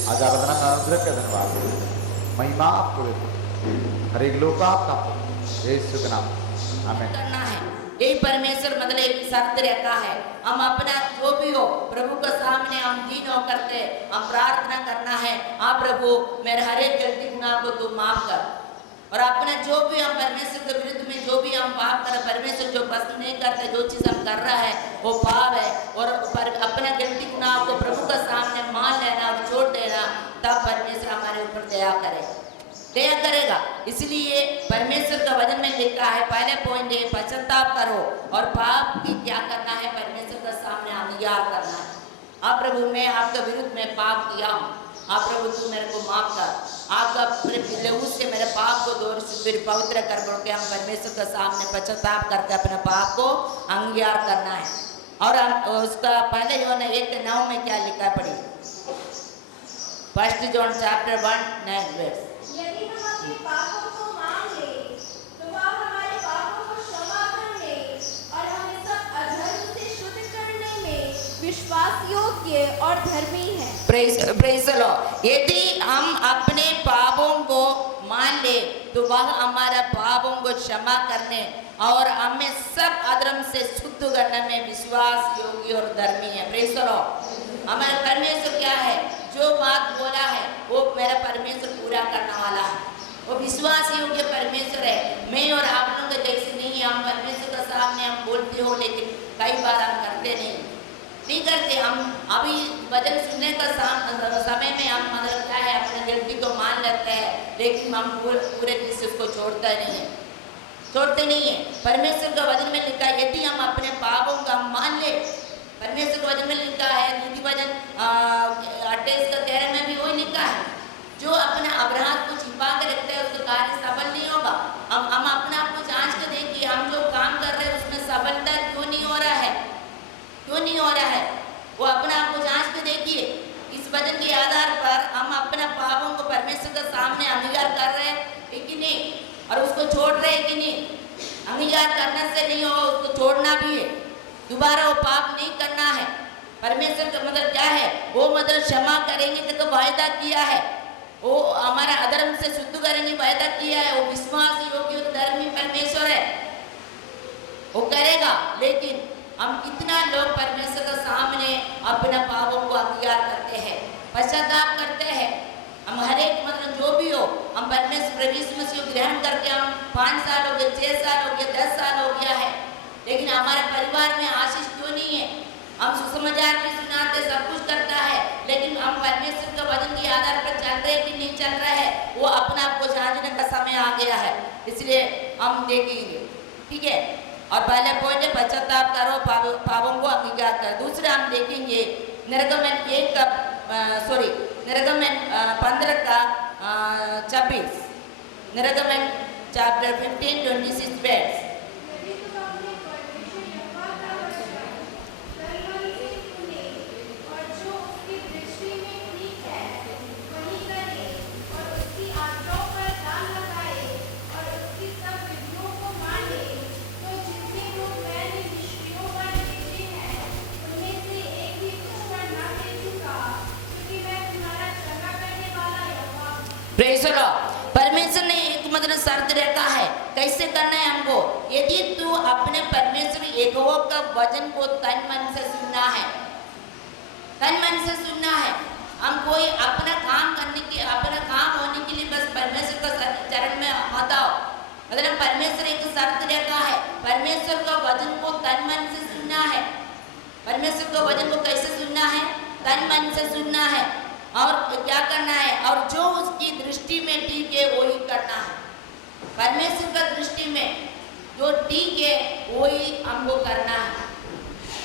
आज आराधना में अनुग्रह का धन्यवाद महिमा पूरे हर एक लोग आपका यीशु के नाम आमीन। करना है यही परमेश्वर मतलब एक शर्त रहता है। हम अपना जो भी हो प्रभु के सामने हम दीन हो करके हम प्रार्थना करना है। हाँ प्रभु मेरे हर एक गलती गुनाह को तू माफ कर। और अपने जो भी हम परमेश्वर के विरुद्ध में जो भी हम पाप कर परमेश्वर जो पसंद नहीं करते जो चीज़ हम कर रहा है वो पाप है। और अपने गलती गुनाह को प्रभु के सामने मान लेना और छोड़ देना तब परमेश्वर हमारे ऊपर दया करे दया करेगा। इसलिए परमेश्वर का वचन में लिखा है पहले पॉइंट है पश्चाताप करो और पाप की क्या करना है परमेश्वर के सामने अंगीकार करना है। आप प्रभु मैं आपके विरुद्ध में पाप किया हूँ आप प्रभु तू मेरे को माफ कर। आपका अपने लहू से मेरे पाप को दूर फिर पवित्र कर के हम परमेश्वर के सामने पश्चाताप करके अपने पाप को अंगीकार करना है। और हम उसका पहले यूहन्ना 1:9 में क्या लिखा पड़ी 1 John chapter 1:9 यदि हम अपने पापों को मान ले तो वह हमारे पापों को क्षमा करने और हमें सब अधर्म से शुद्ध करने में विश्वास योग्य और धर्मी है। Praise the Lord. यदि हम अपने पापों को मान ले तो वह हमारा पापों को क्षमा करने और हमें सब अधर्म से शुद्ध करने में विश्वास योग्य और धर्मी है। Praise the Lord. हमारा परमेश्वर क्या है जो बात बोला है वो मेरा परमेश्वर पूरा करने वाला है। वो विश्वास योग्य परमेश्वर है। मैं और आप लोगों के जैसे नहीं हम परमेश्वर के सामने हम बोलते हो लेकिन कई बार हम करते नहीं करते। हम अभी वचन सुनने का समय में हम मतलब क्या है अपने गलती को मान लेते हैं लेकिन हम पूरे दिल से उसको छोड़ते नहीं है। परमेश्वर का वचन में लिखा है यदि हम अपने पापों का मान ले परमेश्वर का वचन में लिखा है नीति वचन 28:13 में भी वही लिखा है जो अपने अपराध को छिपा के रखते हैं उसका कार्य सफल नहीं होगा। हम अपने आप को जांच के देखिए हम जो काम कर रहे हैं उसमें सफलता क्यों नहीं हो रहा है वो अपने आप को जांच के देखिए। इस वचन के आधार पर हम अपने पापों को परमेश्वर के सामने अंगीकार कर रहे हैं कि नहीं और उसको छोड़ रहे हैं कि नहीं। अंगीकार करने से नहीं होगा उसको छोड़ना भी है। दोबारा वो पाप नहीं करना है। परमेश्वर का मतलब क्या है वो मतलब क्षमा करेंगे तो वायदा किया है वो हमारा अधर्म से शुद्ध करेंगे वायदा किया है। वो विश्वास योग्य धर्मी परमेश्वर है वो करेगा। लेकिन हम कितना लोग परमेश्वर के सामने अपने पापों को अंगीकार करते हैं पश्चाताप करते हैं। हम हर एक मतलब जो भी हो हम परमेश्वर यीशु मसीह को ग्रहण करके हम 5 साल हो गए 6 साल हो गए 10 साल हो गया है लेकिन हमारे परिवार में आशीष क्यों नहीं है। हम सुसमाचार भी सुनाते सब कुछ करता है लेकिन हम परमेश्वर के वचन के आधार पर चल रहे कि नहीं चल रहा है वो अपने आप को जांचने का समय आ गया है। इसलिए हम देखेंगे ठीक है। और पहले पॉइंट है पश्चाताप करो पापों को अंगीकार करो। दूसरा हम देखेंगे निर्गमन 15:26 निर्गमन चैप्टर 15:26 प्रेज़ द लॉर्ड। परमेश्वर ने एक मतलब शर्त रखा है कैसे करना है हमको। यदि तू अपने परमेश्वर यहोवा का वचन को तन मन से सुनना है हम कोई अपना काम करने के अपना काम होने के लिए बस परमेश्वर का चरण में मत आओ। मतलब परमेश्वर एक शर्त रखा है परमेश्वर का वचन को तन मन से सुनना है। परमेश्वर का वचन को कैसे सुनना है तन मन से सुनना है और क्या करना है और जो उसकी दृष्टि में ठीक है वही करना है। परमेश्वर का दृष्टि में जो ठीक है वही हमको करना है।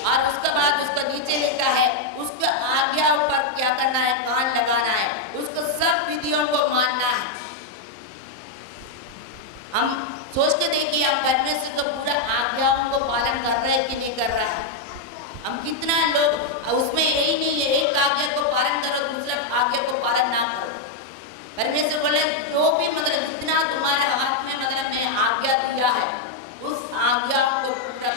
और उसके बाद उसका नीचे लिखा है उसके आज्ञा पर क्या करना है कान लगाना है उसको सब विधियों को मानना है। हम सोच के देखिए हम परमेश्वर का पूरा आज्ञाओं को पालन कर रहे हैं कि नहीं कर रहा है। हम कितना लोग उसमें यही नहीं है एक आज्ञा को पालन करो दूसरा आज्ञा को पालन ना करो। परमेश्वर बोले जो भी मतलब जितना तुम्हारे हाथ में मतलब मैं आज्ञा दिया है उस आज्ञा को पूरा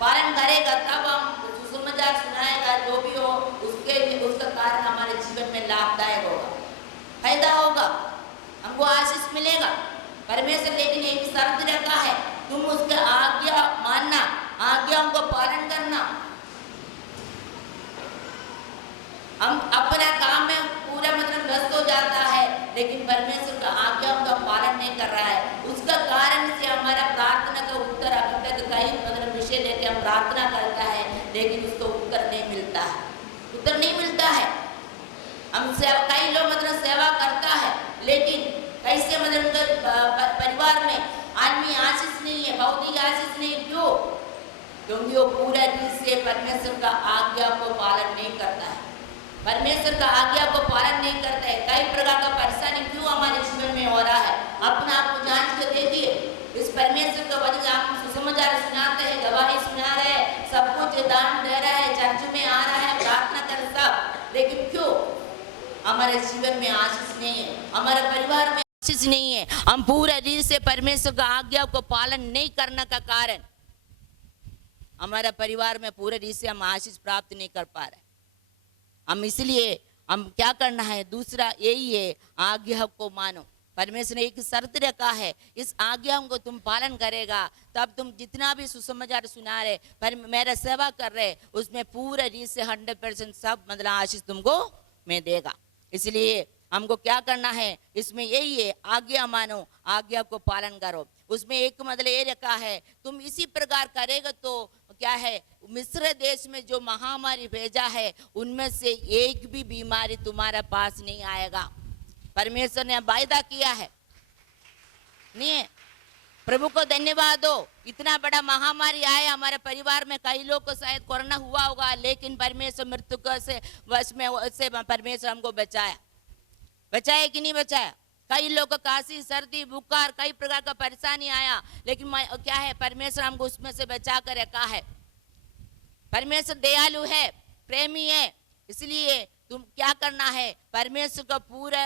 पालन करेगा तब हम सुसमाचार सुनाएगा जो भी हो उसके उसका कारण हमारे जीवन लाभदायक होगा, फायदा होगा, हमको आशीष मिलेगा। परमेश्वर लेकिन एक शर्त रखा है, तुम उसका आज्ञा मानना, आज्ञाओं को पालन करना। हम अपना काम में पूरा मतलब व्यस्त हो जाता है, लेकिन परमेश्वर का आज्ञाओं का पालन नहीं कर रहा है। उसका कारण से हमारा प्रार्थना का उत्तर अब तक कई मतलब विषय लेके हम प्रार्थना करता है, लेकिन उसको उत्तर नहीं मिलता है, उत्तर नहीं मिलता है। हम कई लोग मतलब सेवा करता है, लेकिन कैसे मतलब उनके परिवार में आदमी आशीष नहीं है, भौतिक आशीष नहीं। क्यों? क्योंकि वो पूरा दिल से परमेश्वर का आज्ञा को पालन नहीं करता है, परमेश्वर का आज्ञा को पालन नहीं करता है। कई प्रकार का परेशानी क्यों हमारे जीवन में हो रहा है, अपने आप को जांच के देखिए। इस परमेश्वर का वचन आप सुसमाचार सुनाते हैं, गवाही सुना रहे हैं, सब कुछ दान दे रहा है, चर्च में आ रहा है, प्रार्थना कर सब, लेकिन क्यों हमारे जीवन में आशीष नहीं है, हमारे परिवार में आशीष नहीं है। हम पूरे दिल से परमेश्वर का आज्ञा को पालन नहीं करने का कारण हमारा परिवार में पूरे दिल से हम आशीष प्राप्त नहीं कर पा रहे। हम इसलिए हम क्या करना है, दूसरा यही है, आज्ञा को मानो। परमेश्वर ने एक शर्त रखा है, इस आज्ञाओं को तुम पालन करेगा तब तुम जितना भी सुसमाचार सुना रहे, पर मेरा सेवा कर रहे, उसमें पूरा दिल से 100% सब मतलब आशीष तुमको मैं देगा। इसलिए हमको क्या करना है, इसमें यही है, आज्ञा मानो, आज्ञा को पालन करो। उसमें एक मतलब ये रखा है, तुम इसी प्रकार करेगा तो क्या है, मिस्र देश में जो महामारी भेजा है उनमें से एक भी बीमारी तुम्हारे पास नहीं आएगा। परमेश्वर ने वायदा किया है, नहीं है? प्रभु को धन्यवाद हो, इतना बड़ा महामारी आया हमारे परिवार में, कई लोग को शायद कोरोना हुआ होगा, लेकिन परमेश्वर मृत्यु से वश में से परमेश्वर हमको बचाया कि नहीं बचाया? कई लोग को काशी, सर्दी, बुखार, कई प्रकार का परेशानी आया, लेकिन क्या है, परमेश्वर हमको उसमें से बचा कर रखा है। परमेश्वर दयालु है, प्रेमी है, इसलिए तुम क्या करना है, परमेश्वर का पूरा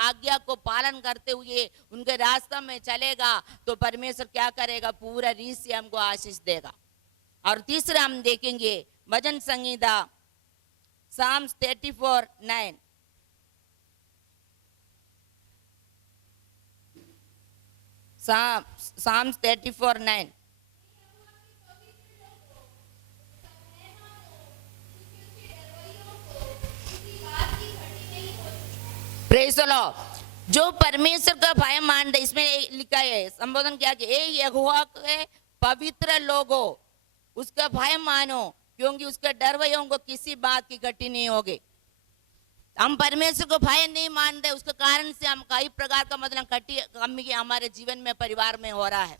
आज्ञा को पालन करते हुए उनके रास्ता में चलेगा तो परमेश्वर क्या करेगा, पूरा रीत से हमको आशीष देगा। और तीसरा हम देखेंगे भजन संहिता Psalms 34:9। Psalms 34:9। Praise the Lord. जो परमेश्वर का भय मानते, इसमें लिखा है, संबोधन क्या कि ए यहोवा के पवित्र लोगो उसका भय मानो, क्योंकि उसके डरवैयों को किसी बात की घटी नहीं होगी। हम परमेश्वर को भय नहीं मानते, उसके कारण से हम कई प्रकार का मतलब कमी हमारे जीवन में परिवार में हो रहा है।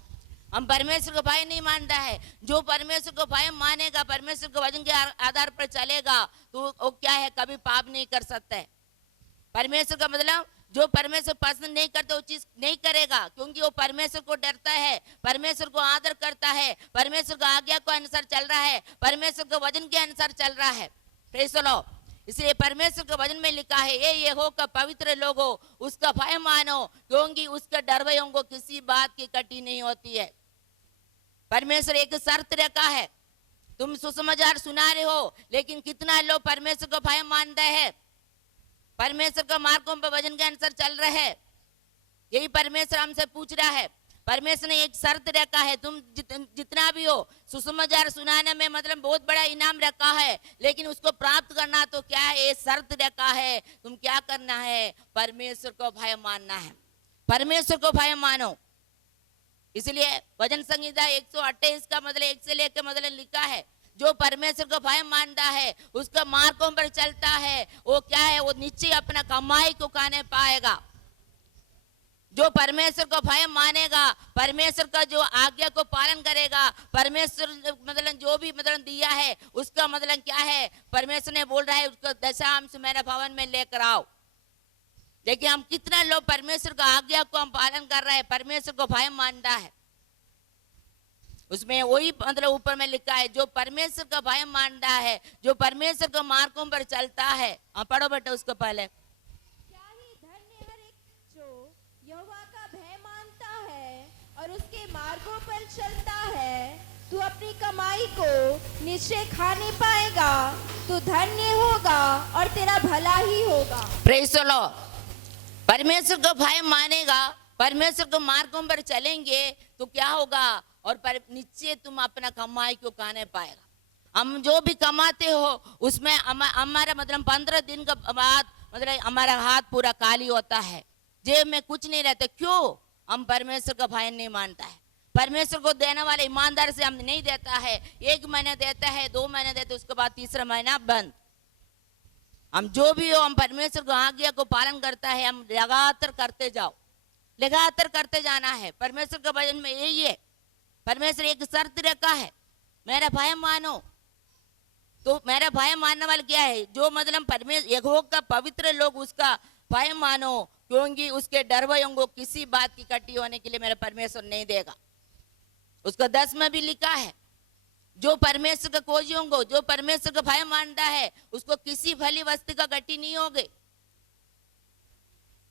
हम परमेश्वर को भय नहीं मानता है। जो परमेश्वर को भय मानेगा, परमेश्वर के वचन के आधार पर चलेगा तो वो क्या है, कभी पाप नहीं कर सकता है। परमेश्वर का मतलब जो परमेश्वर पसंद नहीं करते वो चीज नहीं करेगा, क्योंकि वो परमेश्वर को डरता है, परमेश्वर को आदर करता है, परमेश्वर का आज्ञा को अनुसार चल रहा है, परमेश्वर के वचन के अनुसार चल रहा है। Praise the Lord. इसलिए परमेश्वर के वचन में लिखा है, ये यहोवा का पवित्र लोगो उसका भय मानो, क्योंकि उसके डरवैयों को किसी बात की कटी नहीं होती है। परमेश्वर एक शर्त रखा है, तुम सुसमाचार सुना रहे हो, लेकिन कितना लोग परमेश्वर को भय मानते हैं, परमेश्वर का मार्गों पर वचन के अनुसार चल रहे हैं? यही परमेश्वर हमसे पूछ रहा है। परमेश्वर ने एक शर्त रखा है, तुम जितना भी हो सुसमाचार सुनाने में मतलब बहुत बड़ा इनाम रखा है, लेकिन उसको प्राप्त करना तो क्या है, एक शर्त रखा है, तुम क्या करना है, परमेश्वर को भय मानना है, परमेश्वर को भय मानो। इसलिए भजन संहिता 128 का मतलब 1 से लेकर मतलब लिखा है, जो परमेश्वर को भय मानता है, उसका मार्गों पर चलता है, वो क्या है, वो निश्चय अपना कमाई को खाने पाएगा। जो परमेश्वर को भय मानेगा, परमेश्वर का जो आज्ञा को पालन करेगा, परमेश्वर मतलब जो भी मतलब दिया है उसका मतलब क्या है, परमेश्वर ने बोल रहा है उसको दशांश मेरे भवन में लेकर आओ। देखिए हम कितना लोग परमेश्वर का आज्ञा को हम पालन कर रहे हैं, परमेश्वर को भय मानता है। उसमें वही मतलब ऊपर में लिखा है, जो परमेश्वर का भय मानता है, जो परमेश्वर के मार्गों पर चलता है। पढ़ो बेटा उसको पहले। क्या ही धन्य हर एक जो यहोवा का भय मानता है और उसके मार्गों पर चलता है। तू अपनी कमाई को निश्चय खाने पाएगा, तू धन्य होगा और तेरा भला ही होगा। Praise the Lord. परमेश्वर को भय मानेगा, परमेश्वर के मार्गों पर चलेंगे तो क्या होगा, और निश्चय तुम अपना कमाई को खाने पाएगा। हम जो भी कमाते हो उसमें हमारा मतलब 15 दिन का बाद मतलब हमारा हाथ पूरा खाली होता है, जेब में कुछ नहीं रहता। क्यों? हम परमेश्वर का भय नहीं मानता है। परमेश्वर को देने वाले ईमानदार से हम नहीं देता है। 1 महीना देता है, 2 महीने देता है, उसके बाद तीसरा महीना बंद। हम जो भी हो, हम परमेश्वर को आज्ञा को पालन करता है, हम लगातार करते जाओ, लगातार करते जाना है। परमेश्वर के वचन में यही है। परमेश्वर एक शर्त रखा है, मेरा भय मानो। तो मेरा भय मानने वाला क्या है? जो मतलब परमेश्वर यहोवा का पवित्र लोग उसका भय मानो, क्योंकि उसके डर भयों को किसी बात की कटी होने के लिए मेरा परमेश्वर नहीं देगा। उसका 10 में भी लिखा है, जो परमेश्वर के खोजियों को, जो परमेश्वर का भय मानता है, उसको किसी भली वस्तु का गति नहीं होगी।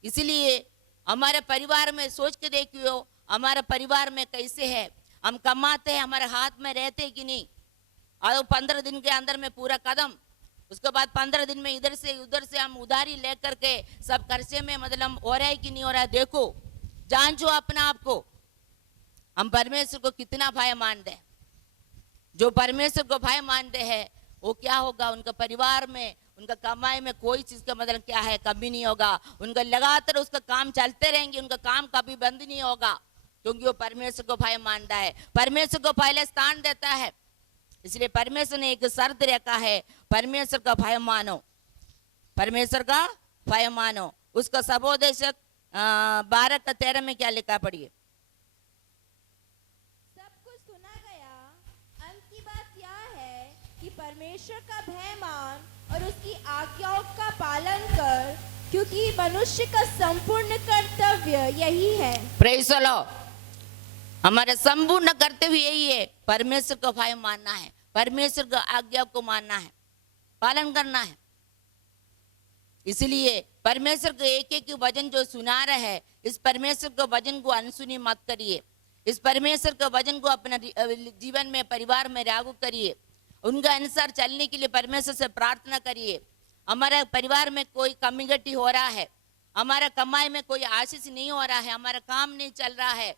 इसलिए हमारे परिवार में सोच के देखियो, हमारे परिवार में कैसे है, हम कमाते हैं, हमारे हाथ में रहते कि नहीं। और 15 दिन के अंदर में पूरा कदम, उसके बाद 15 दिन में इधर से उधर से हम उधारी लेकर के सब खर्चे में मतलब हो रहा है कि नहीं हो रहा है। देखो, जांचो अपना आपको, हम परमेश्वर को कितना भय मानते हैं। जो परमेश्वर को भय मानते हैं वो क्या होगा, उनका परिवार में, उनका कमाई में कोई चीज का मतलब क्या है, कभी नहीं होगा। उनका लगातार उसका काम चलते रहेंगे, उनका काम कभी बंद नहीं होगा, क्योंकि वो परमेश्वर को भय मानता है, परमेश्वर को पहले स्थान देता है। इसलिए परमेश्वर ने एक शर्त रखा है, परमेश्वर का भय मानो, परमेश्वर का भय मानो। उसका सबोदेशक 12:13 में क्या लिखा, पढ़िए। सब कुछ सुना गया, अंत की बात यह है कि परमेश्वर का भय मान और उसकी आज्ञाओं का पालन कर, क्योंकि मनुष्य का संपूर्ण कर्तव्य यही है। Praise the Lord. हमारे संपूर्ण कर्तव्य यही है, परमेश्वर का भय मानना है, परमेश्वर का आज्ञा को मानना है, पालन करना है। इसलिए परमेश्वर के एक एक वचन जो सुना रहे हैं, इस परमेश्वर के वचन को अनसुनी मत करिए। इस परमेश्वर के वचन को अपना जीवन में, परिवार में लागू करिए। उनका अनुसार चलने के लिए परमेश्वर से प्रार्थना करिए। हमारे परिवार में कोई कमी घटी हो रहा है, हमारा कमाई में कोई आशीष नहीं हो रहा है, हमारा काम नहीं चल रहा है,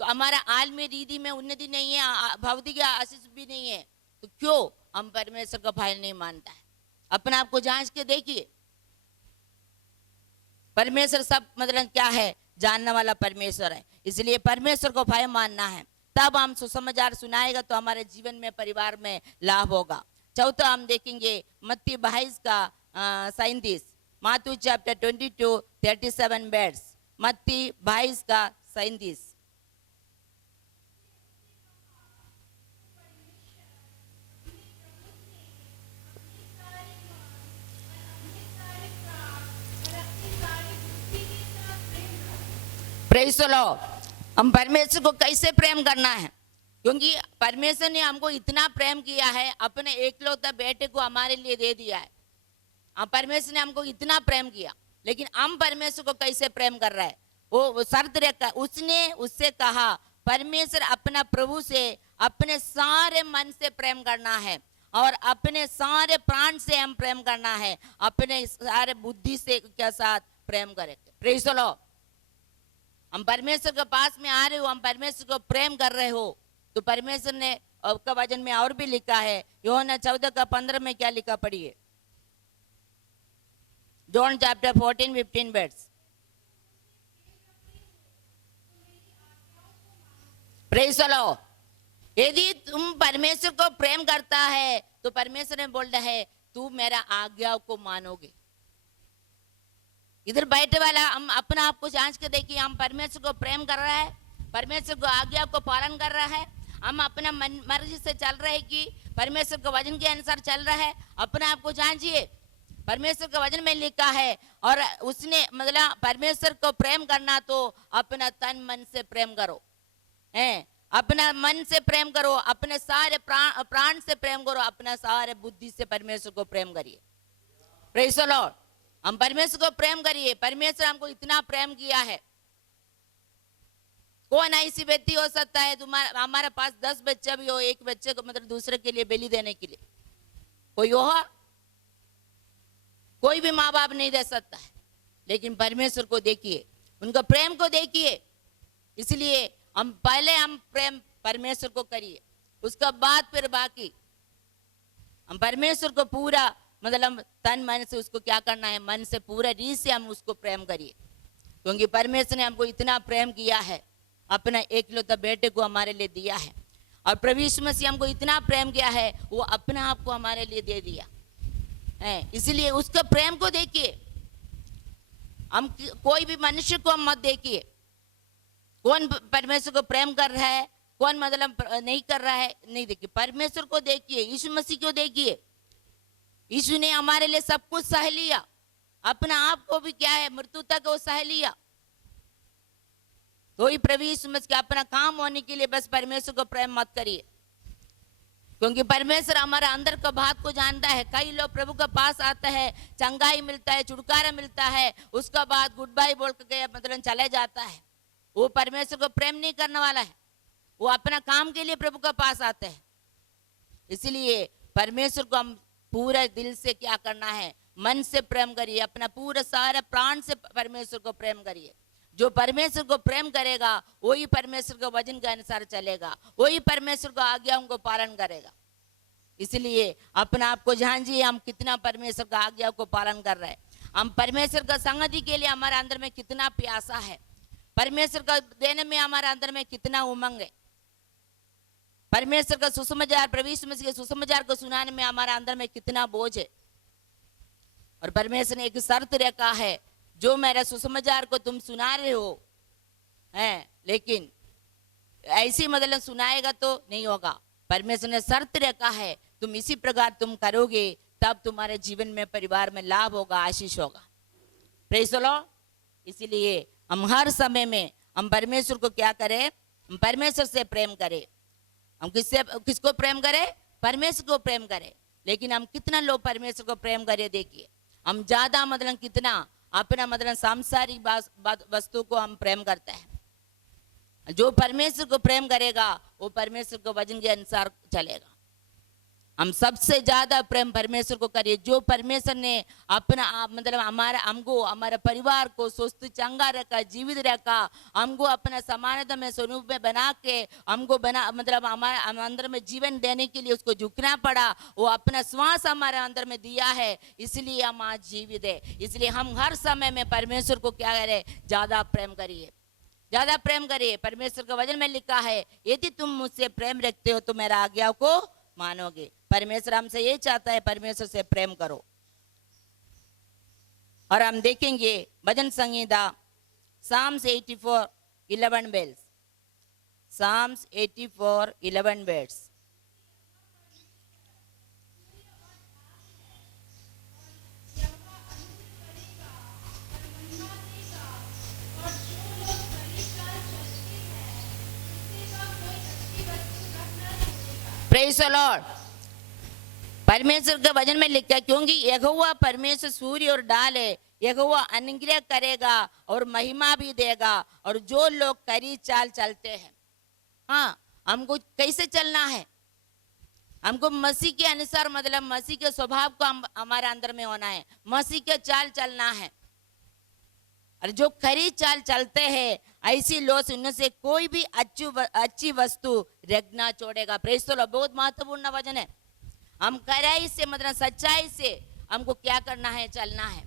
तो हमारा आलमी रीति में उन्नति नहीं है, भौतिक आशीष भी नहीं है, तो क्यों हम परमेश्वर का भय नहीं मानता है? अपने आप को जांच के देखिए। परमेश्वर सब मतलब क्या है, जानने वाला परमेश्वर है। इसलिए परमेश्वर को भय मानना है, तब हम सुसमाचार सुनाएगा तो हमारे जीवन में, परिवार में लाभ होगा। चौथा हम देखेंगे मत्ती 22 का 37, माथु चैप्टर 22:37 वर्ड्स, मत्ती 22 का 37। Praise the Lord. हम परमेश्वर को कैसे प्रेम करना है, क्योंकि परमेश्वर ने हमको इतना प्रेम किया है, अपने एकलौता बेटे को हमारे लिए दे दिया है। परमेश्वर ने हमको इतना प्रेम किया, लेकिन हम परमेश्वर को कैसे प्रेम कर रहे हैं? वो शर्त रखा, उसने उससे कहा, परमेश्वर अपना प्रभु से अपने सारे मन से प्रेम करना है, और अपने सारे प्राण से हम प्रेम करना है, अपने सारे बुद्धि से के साथ प्रेम करेंगे। Praise the Lord. हम परमेश्वर के पास में आ रहे हो, हम परमेश्वर को प्रेम कर रहे हो, तो परमेश्वर ने आपका वचन में और भी लिखा है, यूहन्ना 14:15 में क्या लिखा, पढ़िए। John chapter 14:15 words. Praise the Lord. यदि तुम परमेश्वर को प्रेम करता है तो परमेश्वर ने बोल रहा है, तू मेरा आज्ञा को मानोगे। इधर बैठे वाला हम अपना आप को जांच के देखिए, हम परमेश्वर को प्रेम कर रहा है, परमेश्वर को आज्ञा को पालन कर रहा है, हम अपना मर्जी से चल रहे हैं कि परमेश्वर के वचन के अनुसार चल रहा है? अपने आप को जांचिए। परमेश्वर के वचन में लिखा है, और उसने मतलब परमेश्वर को प्रेम करना तो अपना तन मन से प्रेम करो, अपना मन से प्रेम करो, अपने सारे प्राण से प्रेम करो, अपना सारे बुद्धि से परमेश्वर को प्रेम करिए। Praise the Lord. हम परमेश्वर को प्रेम करिए। परमेश्वर हमको इतना प्रेम किया है, कौन ऐसी व्यक्ति हो सकता है तुम्हारा हमारे पास 10 बच्चा भी हो, एक बच्चे को मतलब दूसरे के लिए बलि देने के लिए? कोई हो? कोई भी माँ बाप नहीं दे सकता है। लेकिन परमेश्वर को देखिए, उनका प्रेम को देखिए। इसलिए हम प्रेम परमेश्वर को करिए, उसका बाद फिर बाकी हम परमेश्वर को पूरा मतलब तन मन से उसको क्या करना है, मन से पूरा रीत से हम उसको प्रेम करिए। क्योंकि परमेश्वर ने हमको इतना प्रेम किया है, अपना एकलौता बेटे को हमारे लिए दिया है। और प्रभु यीशु मसीह हमको इतना प्रेम किया है, वो अपने आप को हमारे लिए दे दिया है। इसलिए उसका प्रेम को देखिए। हम कोई भी मनुष्य को हम मत देखिए, कौन परमेश्वर को प्रेम कर रहा है, कौन मतलब नहीं कर रहा है, नहीं देखिए। परमेश्वर को देखिए, यीशु मसीह को देखिए। यीशु ने हमारे लिए सब कुछ सह लिया, अपना आप को भी क्या है मृत्यु तक वो सह लिया। तो ही प्रभु यीशु मसीह का अपना काम होने के लिए बस परमेश्वर को प्रेम मत करिए। क्योंकि परमेश्वर हमारा अंदर का बात को जानता है। कई लोग प्रभु के पास आते हैं, चंगाई मिलता है, छुटकारा मिलता है, उसका बाद गुड बाय बोल के मतलब चले जाता है। वो परमेश्वर को प्रेम नहीं करने वाला है, वो अपना काम के लिए प्रभु के पास आते हैं। इसलिए परमेश्वर को हम पूरा दिल से क्या करना है, मन से प्रेम करिए, अपना पूरा सारा प्राण से परमेश्वर को प्रेम करिए। जो परमेश्वर को प्रेम करेगा वही परमेश्वर के वचन के अनुसार चलेगा, वही परमेश्वर को आज्ञाओं को पालन करेगा। इसलिए अपना आप को जानिए, हम कितना परमेश्वर का आज्ञा को पालन कर रहे हैं। हम परमेश्वर का संगति के लिए हमारे अंदर में कितना प्यासा है, परमेश्वर का देने में हमारे अंदर में कितना उमंग है, परमेश्वर का सुसमाचार, प्रभु यीशु मसीह के सुसमाचार को सुनाने में हमारे अंदर में कितना बोझ है। और परमेश्वर ने एक शर्त रखा है, जो मेरा सुसमाचार को तुम सुना रहे हो हैं, लेकिन ऐसी मतलब सुनाएगा तो नहीं होगा। परमेश्वर ने शर्त रखा है, तुम इसी प्रकार तुम करोगे तब तुम्हारे जीवन में परिवार में लाभ होगा, आशीष होगा। Praise the Lord. इसीलिए हम हर समय में हम परमेश्वर को क्या करें, हम परमेश्वर से प्रेम करें। हम किसको प्रेम करें? परमेश्वर को प्रेम करें। लेकिन हम कितना लोग परमेश्वर को प्रेम करें, देखिए हम ज्यादा मतलब कितना अपना मतलब सांसारिक वस्तु को हम प्रेम करते हैं। जो परमेश्वर को प्रेम करेगा वो परमेश्वर को वचन के अनुसार चलेगा। हम सबसे ज्यादा प्रेम परमेश्वर को करिए। जो परमेश्वर ने अपना मतलब हमको हमारे परिवार को स्वस्थ चंगा रखा, जीवित रखा, हमको अपना समानता में स्वरूप में बना के हमको मतलब हमारे अंदर में जीवन देने के लिए उसको झुकना पड़ा। वो अपना श्वास हमारे अंदर में दिया है, इसलिए हम आज जीवित है। इसलिए हम हर समय में परमेश्वर को क्या करें, ज्यादा प्रेम करिए, ज्यादा प्रेम करिए। परमेश्वर का वचन में लिखा है, यदि तुम मुझसे प्रेम रखते हो तो मेरा आज्ञा को मानोगे। परमेश्वर हमसे ये चाहता है, परमेश्वर से प्रेम करो। और हम देखेंगे भजन संहिता Psalms 84:11 verse, Psalms 84:11 verse। Praise the Lord. परमेश्वर के वचन में लिखा है, क्योंकि यहोवा परमेश्वर सूर्य और डाल है, यहोवा अनुग्रह करेगा और महिमा भी देगा। और जो लोग करी चाल चलते हैं, हाँ हमको कैसे चलना है, हमको मसीह के अनुसार मतलब मसीह के स्वभाव को हमारे अंदर में होना है, मसीह के चाल चलना है। और जो खरी चाल चलते हैं ऐसी लोग उनसे कोई भी अच्छी वस्तु रखना छोड़ेगा। Praise the Lord. बहुत महत्वपूर्ण वचन है। हम खराई से मतलब सच्चाई से हमको क्या करना है, चलना है।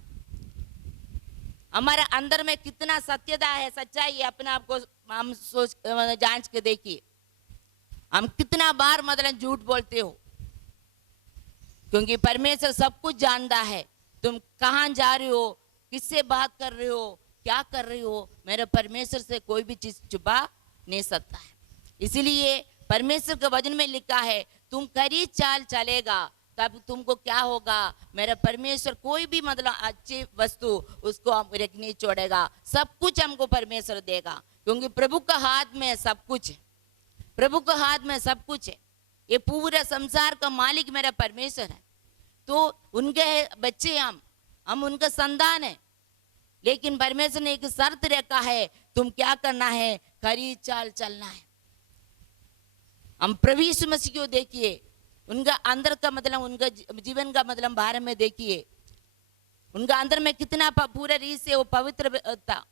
हमारे अंदर में कितना सत्यता है, सच्चाई है, अपने आप को हम सोच जांच के देखिए। हम कितना बार मतलब झूठ बोलते हो, क्योंकि परमेश्वर सब कुछ जानता है। तुम कहाँ जा रहे हो, किससे बात कर रहे हो, क्या कर रही हो, मेरे परमेश्वर से कोई भी चीज छुपा नहीं सकता है। इसीलिए परमेश्वर के वचन में लिखा है, तुम खरी चाल चलेगा तब तुमको क्या होगा, मेरा परमेश्वर कोई भी मतलब अच्छी वस्तु उसको हम रखनी छोड़ेगा। सब कुछ हमको परमेश्वर देगा, क्योंकि प्रभु का हाथ में सब कुछ है, प्रभु का हाथ में सब कुछ है। ये पूरा संसार का मालिक मेरा परमेश्वर है। तो उनके बच्चे हम उनका संतान है। लेकिन परमेश्वर ने एक शर्त रखा है, तुम क्या करना है, खरी चाल चलना है। हम प्रभु यीशु मसीह को देखिए, उनका अंदर का मतलब, उनका जीवन का मतलब बारे में देखिए, उनका अंदर में कितना पूरा रीत से वो पवित्र था,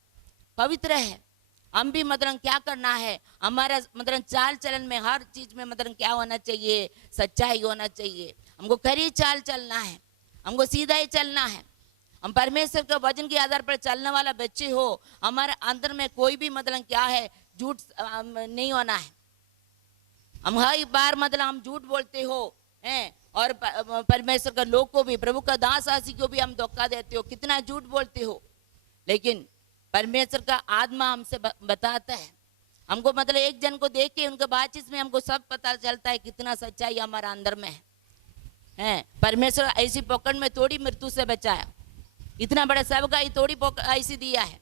पवित्र है। हम भी मतलब क्या करना है, हमारा मतलब चाल चलन में हर चीज में मतलब क्या होना चाहिए, सच्चाई होना चाहिए। हमको खरी चाल चलना है, हमको सीधा ही चलना है। हम परमेश्वर के वचन के आधार पर चलने वाला बच्चे हो, हमारे अंदर में कोई भी मतलब क्या है, झूठ नहीं होना है। हम हर बार मतलब हम झूठ बोलते हो हैं, और परमेश्वर का लोग को भी, प्रभु का दास आसी को भी हम धोखा देते हो, कितना झूठ बोलते हो। लेकिन परमेश्वर का आत्मा हमसे बताता है, हमको मतलब एक जन को देख के उनके बातचीत में हमको सब पता चलता है कितना सच्चाई हमारा अंदर में है। परमेश्वर ऐसी पकड़ में थोड़ी मृत्यु से बचाया, इतना बड़ा सबका ही थोड़ी ऐसी दिया है।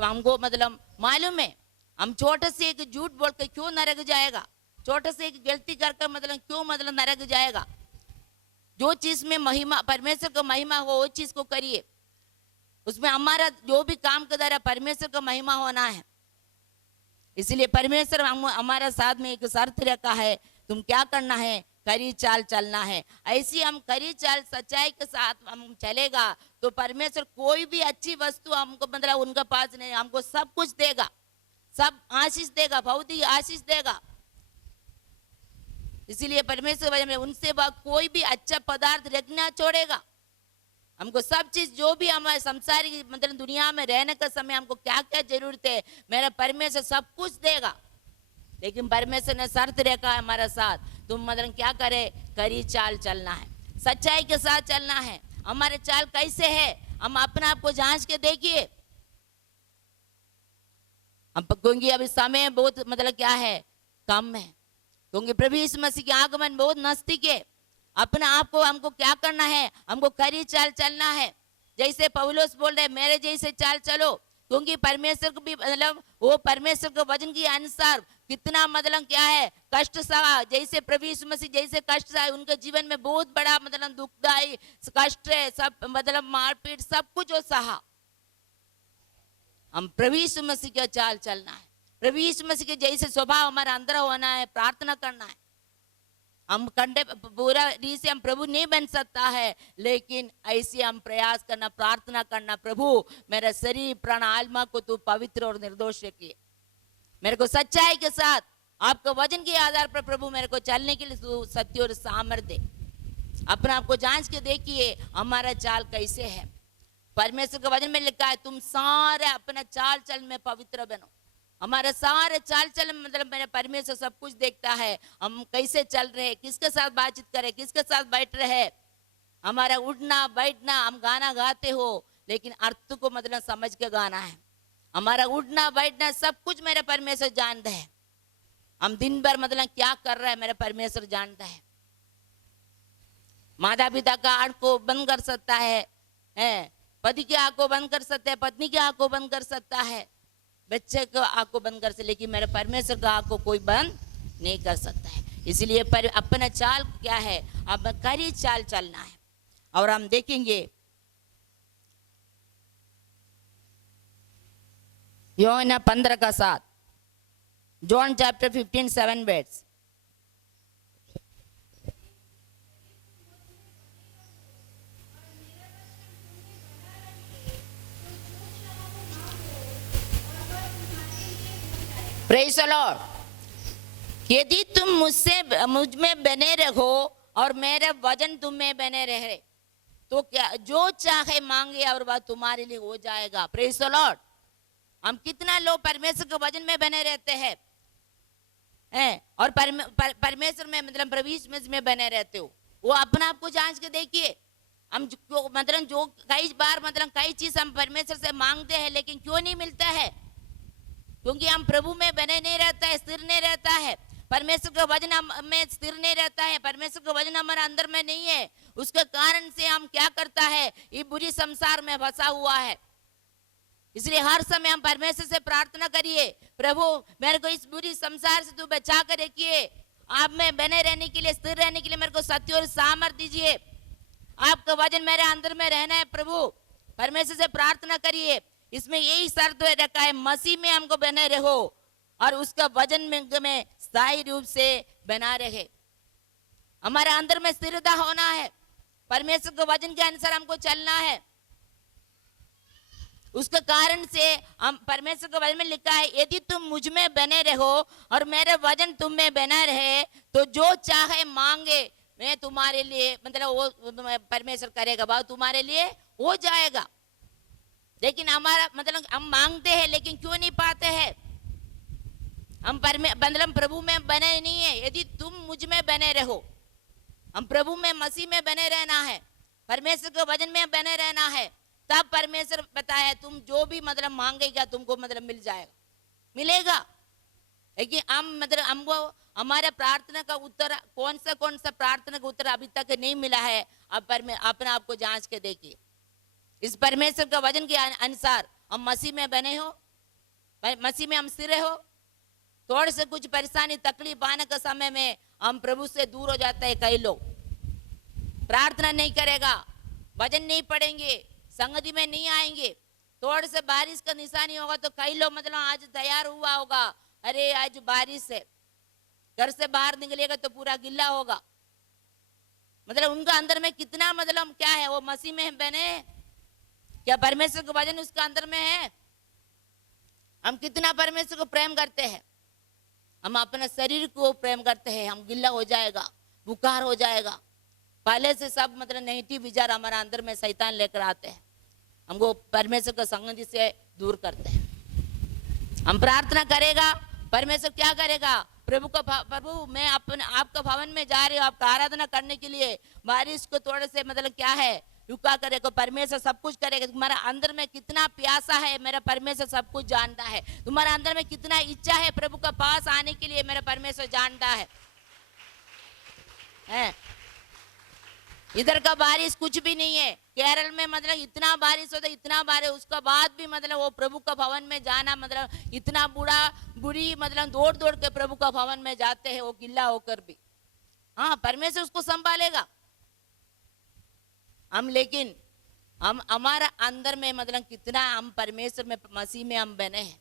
हमको मतलब मालूम है, हम छोटे से एक झूठ बोल के क्यों नरक जाएगा, छोटे से एक गलती करके मतलब क्यों मतलब नरक जाएगा। जो चीज में महिमा, परमेश्वर का महिमा हो, वो चीज को करिए। उसमें हमारा जो भी काम कर रहा है परमेश्वर का महिमा होना है। इसलिए परमेश्वर हमारा साथ में एक शर्त रखा है, तुम क्या करना है, खरी चाल चलना है। ऐसी हम खरी चाल सच्चाई के साथ हम चलेगा तो परमेश्वर कोई भी अच्छी वस्तु हमको मतलब उनके पास नहीं, हमको सब कुछ देगा, सब आशीष देगा, बहुत ही आशीष देगा। इसीलिए परमेश्वर उनसे कोई भी अच्छा पदार्थ रखना छोड़ेगा। हमको सब चीज जो भी हमारे संसारी मतलब दुनिया में रहने का समय हमको क्या क्या जरूरत है, मेरा परमेश्वर सब कुछ देगा। लेकिन परमेश्वर ने शर्त रखा है हमारा साथ, तुम मतलब क्या करे, खरी चाल चलना है, सच्चाई के साथ चलना है। हमारे चाल कैसे है, हम अपने आप को जांच के देखिए। हम क्योंकि अभी समय बहुत मतलब क्या है, कम है, क्योंकि प्रभु यीशु मसीह के आगमन बहुत नजदीक है। अपने आप को हमको क्या करना है, हमको खरी चाल चलना है। जैसे पौलुस बोल रहे मेरे जैसे चाल चलो, क्योंकि परमेश्वर को भी मतलब वो परमेश्वर के वचन के अनुसार कितना मतलब क्या है, कष्ट सहा। जैसे प्रभु यीशु मसीह जैसे कष्ट सहा, उनके जीवन में बहुत बड़ा मतलब दुखदायी कष्ट है, सब मतलब मारपीट सब कुछ वो सहा। हम प्रभु यीशु मसीह का चाल चलना है, प्रभु यीशु मसीह के जैसे स्वभाव हमारा अंदर होना है, प्रार्थना करना है। हम कंडे पूरा रीत से हम प्रभु नहीं बन सकता है, लेकिन ऐसे हम प्रयास करना, प्रार्थना करना, प्रभु मेरा शरीर प्राण आत्मा को तू पवित्र और निर्दोष रखिए, मेरे को सच्चाई के साथ आपके वचन के आधार पर प्रभु मेरे को चलने के लिए तू सत्य और सामर्थ्य दे। अपने आप को जांच के देखिए हमारा चाल कैसे है। परमेश्वर के वचन में लिखा है तुम सारे अपना चाल चल में पवित्र बनो। हमारे सारे चाल चल मतलब मेरे परमेश्वर सब कुछ देखता है, हम कैसे चल रहे, किसके साथ बातचीत करें, किसके साथ बैठ रहे, हमारा उठना बैठना। हम गाना गाते हो लेकिन अर्थ को मतलब समझ के गाना है। हमारा उठना बैठना सब कुछ मेरे परमेश्वर जानता है। हम दिन भर मतलब क्या कर रहे हैं मेरे परमेश्वर जानता है। माता पिता का आंख को बंद कर सकता है, पति की आंख को बंद कर सकता है, पत्नी की आंख को बंद कर सकता है, बच्चे को आंख को बंद कर सकते, लेकिन मेरे परमेश्वर का आंख को कोई बंद नहीं कर सकता है। इसलिए अपना चाल क्या है, अब खरी चाल चलना है। और हम देखेंगे यूहन्ना 15:7, John chapter 15:7 words. Praise the Lord. यदि तुम मुझ में बने रहो और मेरे वचन तुम में बने रहे तो क्या जो चाहे मांगे और वह तुम्हारे लिए हो जाएगा। Praise the Lord. हम कितना लोग परमेश्वर के वचन में बने रहते हैं और परमेश्वर में मतलब प्रभु यीशु मसीह में बने रहते हो, वो अपने आप को जांच के देखिए। हम मतलब जो कई बार मतलब कई चीज हम परमेश्वर से मांगते हैं लेकिन क्यों नहीं मिलता है, क्योंकि हम प्रभु में बने नहीं रहता है, स्थिर नहीं रहता है। परमेश्वर का वचन में स्थिर नहीं रहता है, परमेश्वर का वचन हमारे अंदर में नहीं है। उसके कारण से हम क्या करता है, ये बुरी संसार में फंसा हुआ है। इसलिए हर समय हम परमेश्वर से प्रार्थना करिए, प्रभु मेरे को इस बुरी संसार से तू बचा कर रखिए, आप में बने रहने के लिए, स्थिर रहने के लिए मेरे को सत्य और सामर्थ्य दीजिए। आपका वचन मेरे अंदर में रहना है प्रभु। परमेश्वर से प्रार्थना करिए। इसमें यही शर्त रखा है, मसीह में हमको बने रहो और उसका वजन में स्थायी रूप से बना रहे। हमारे अंदर में स्थिरता होना है, परमेश्वर के वचन के अनुसार हमको चलना है। उसके कारण से हम परमेश्वर के वचन में लिखा है, यदि तुम मुझ में बने रहो और मेरे वचन तुम में बना रहे तो जो चाहे मांगे मैं तुम्हारे लिए, मतलब वो परमेश्वर करेगा, बाबू तुम्हारे लिए हो जाएगा। लेकिन हमारा मतलब हम मांगते हैं लेकिन क्यों नहीं पाते हैं? हम मतलब प्रभु में बने नहीं है। यदि तुम मुझ में बने रहो, हम प्रभु में मसीह में बने रहना है, परमेश्वर के वचन में बने रहना है, तब परमेश्वर बताया तुम जो भी मतलब मांगेगा तुमको मतलब मिल जाएगा, मिलेगा। लेकिन हम मतलब हमको हमारे प्रार्थना का उत्तर कौन सा प्रार्थना का उत्तर अभी तक नहीं मिला है। अब अपने आप को जांच के देखिए। इस परमेश्वर का वचन के अनुसार हम मसीह में बने हो, मसीह में हम स्थिर हो। थोड़े से कुछ परेशानी तकलीफ आने के समय में हम प्रभु से दूर हो जाते हैं। कई लोग प्रार्थना नहीं करेगा, वचन नहीं पढ़ेंगे, संगति में नहीं आएंगे। थोड़े से बारिश का निशानी होगा तो कई लोग मतलब आज तैयार हुआ होगा, अरे आज बारिश है, घर से बाहर निकलेगा तो पूरा गिल्ला होगा। मतलब उनका अंदर में कितना मतलब क्या है, वो मसीह में बने, क्या परमेश्वर का वचन उसका अंदर में है? हम कितना परमेश्वर को प्रेम करते हैं? हम अपने शरीर को प्रेम करते हैं, हम गिल्ला हो जाएगा, बुखार हो जाएगा। पहले से सब मतलब नेगेटिव विचार हमारे अंदर में शैतान लेकर आते हैं, हमको परमेश्वर का संगति से दूर करते हैं। हम प्रार्थना करेगा, परमेश्वर क्या करेगा? प्रभु मैं अपने आपका भवन में जा रही हूँ आपका आराधना करने के लिए, बारिश को थोड़े से मतलब क्या है रुका करेगा, परमेश्वर सब कुछ करेगा। तुम्हारा अंदर में कितना प्यासा है मेरा परमेश्वर सब कुछ जानता है। तुम्हारा अंदर में कितना इच्छा है प्रभु का पास आने के लिए मेरा परमेश्वर जानता है। इधर का बारिश कुछ भी नहीं है, केरल में मतलब इतना बारिश होता, इतना बारिश, उसका बाद भी मतलब वो प्रभु का भवन में जाना मतलब इतना बुरी मतलब दौड़ दौड़ के प्रभु का भवन में जाते हैं वो गिल्ला होकर भी। हाँ, परमेश्वर उसको संभालेगा। हम लेकिन हम हमारा अंदर में मतलब कितना हम परमेश्वर में मसीह में हम बने हैं,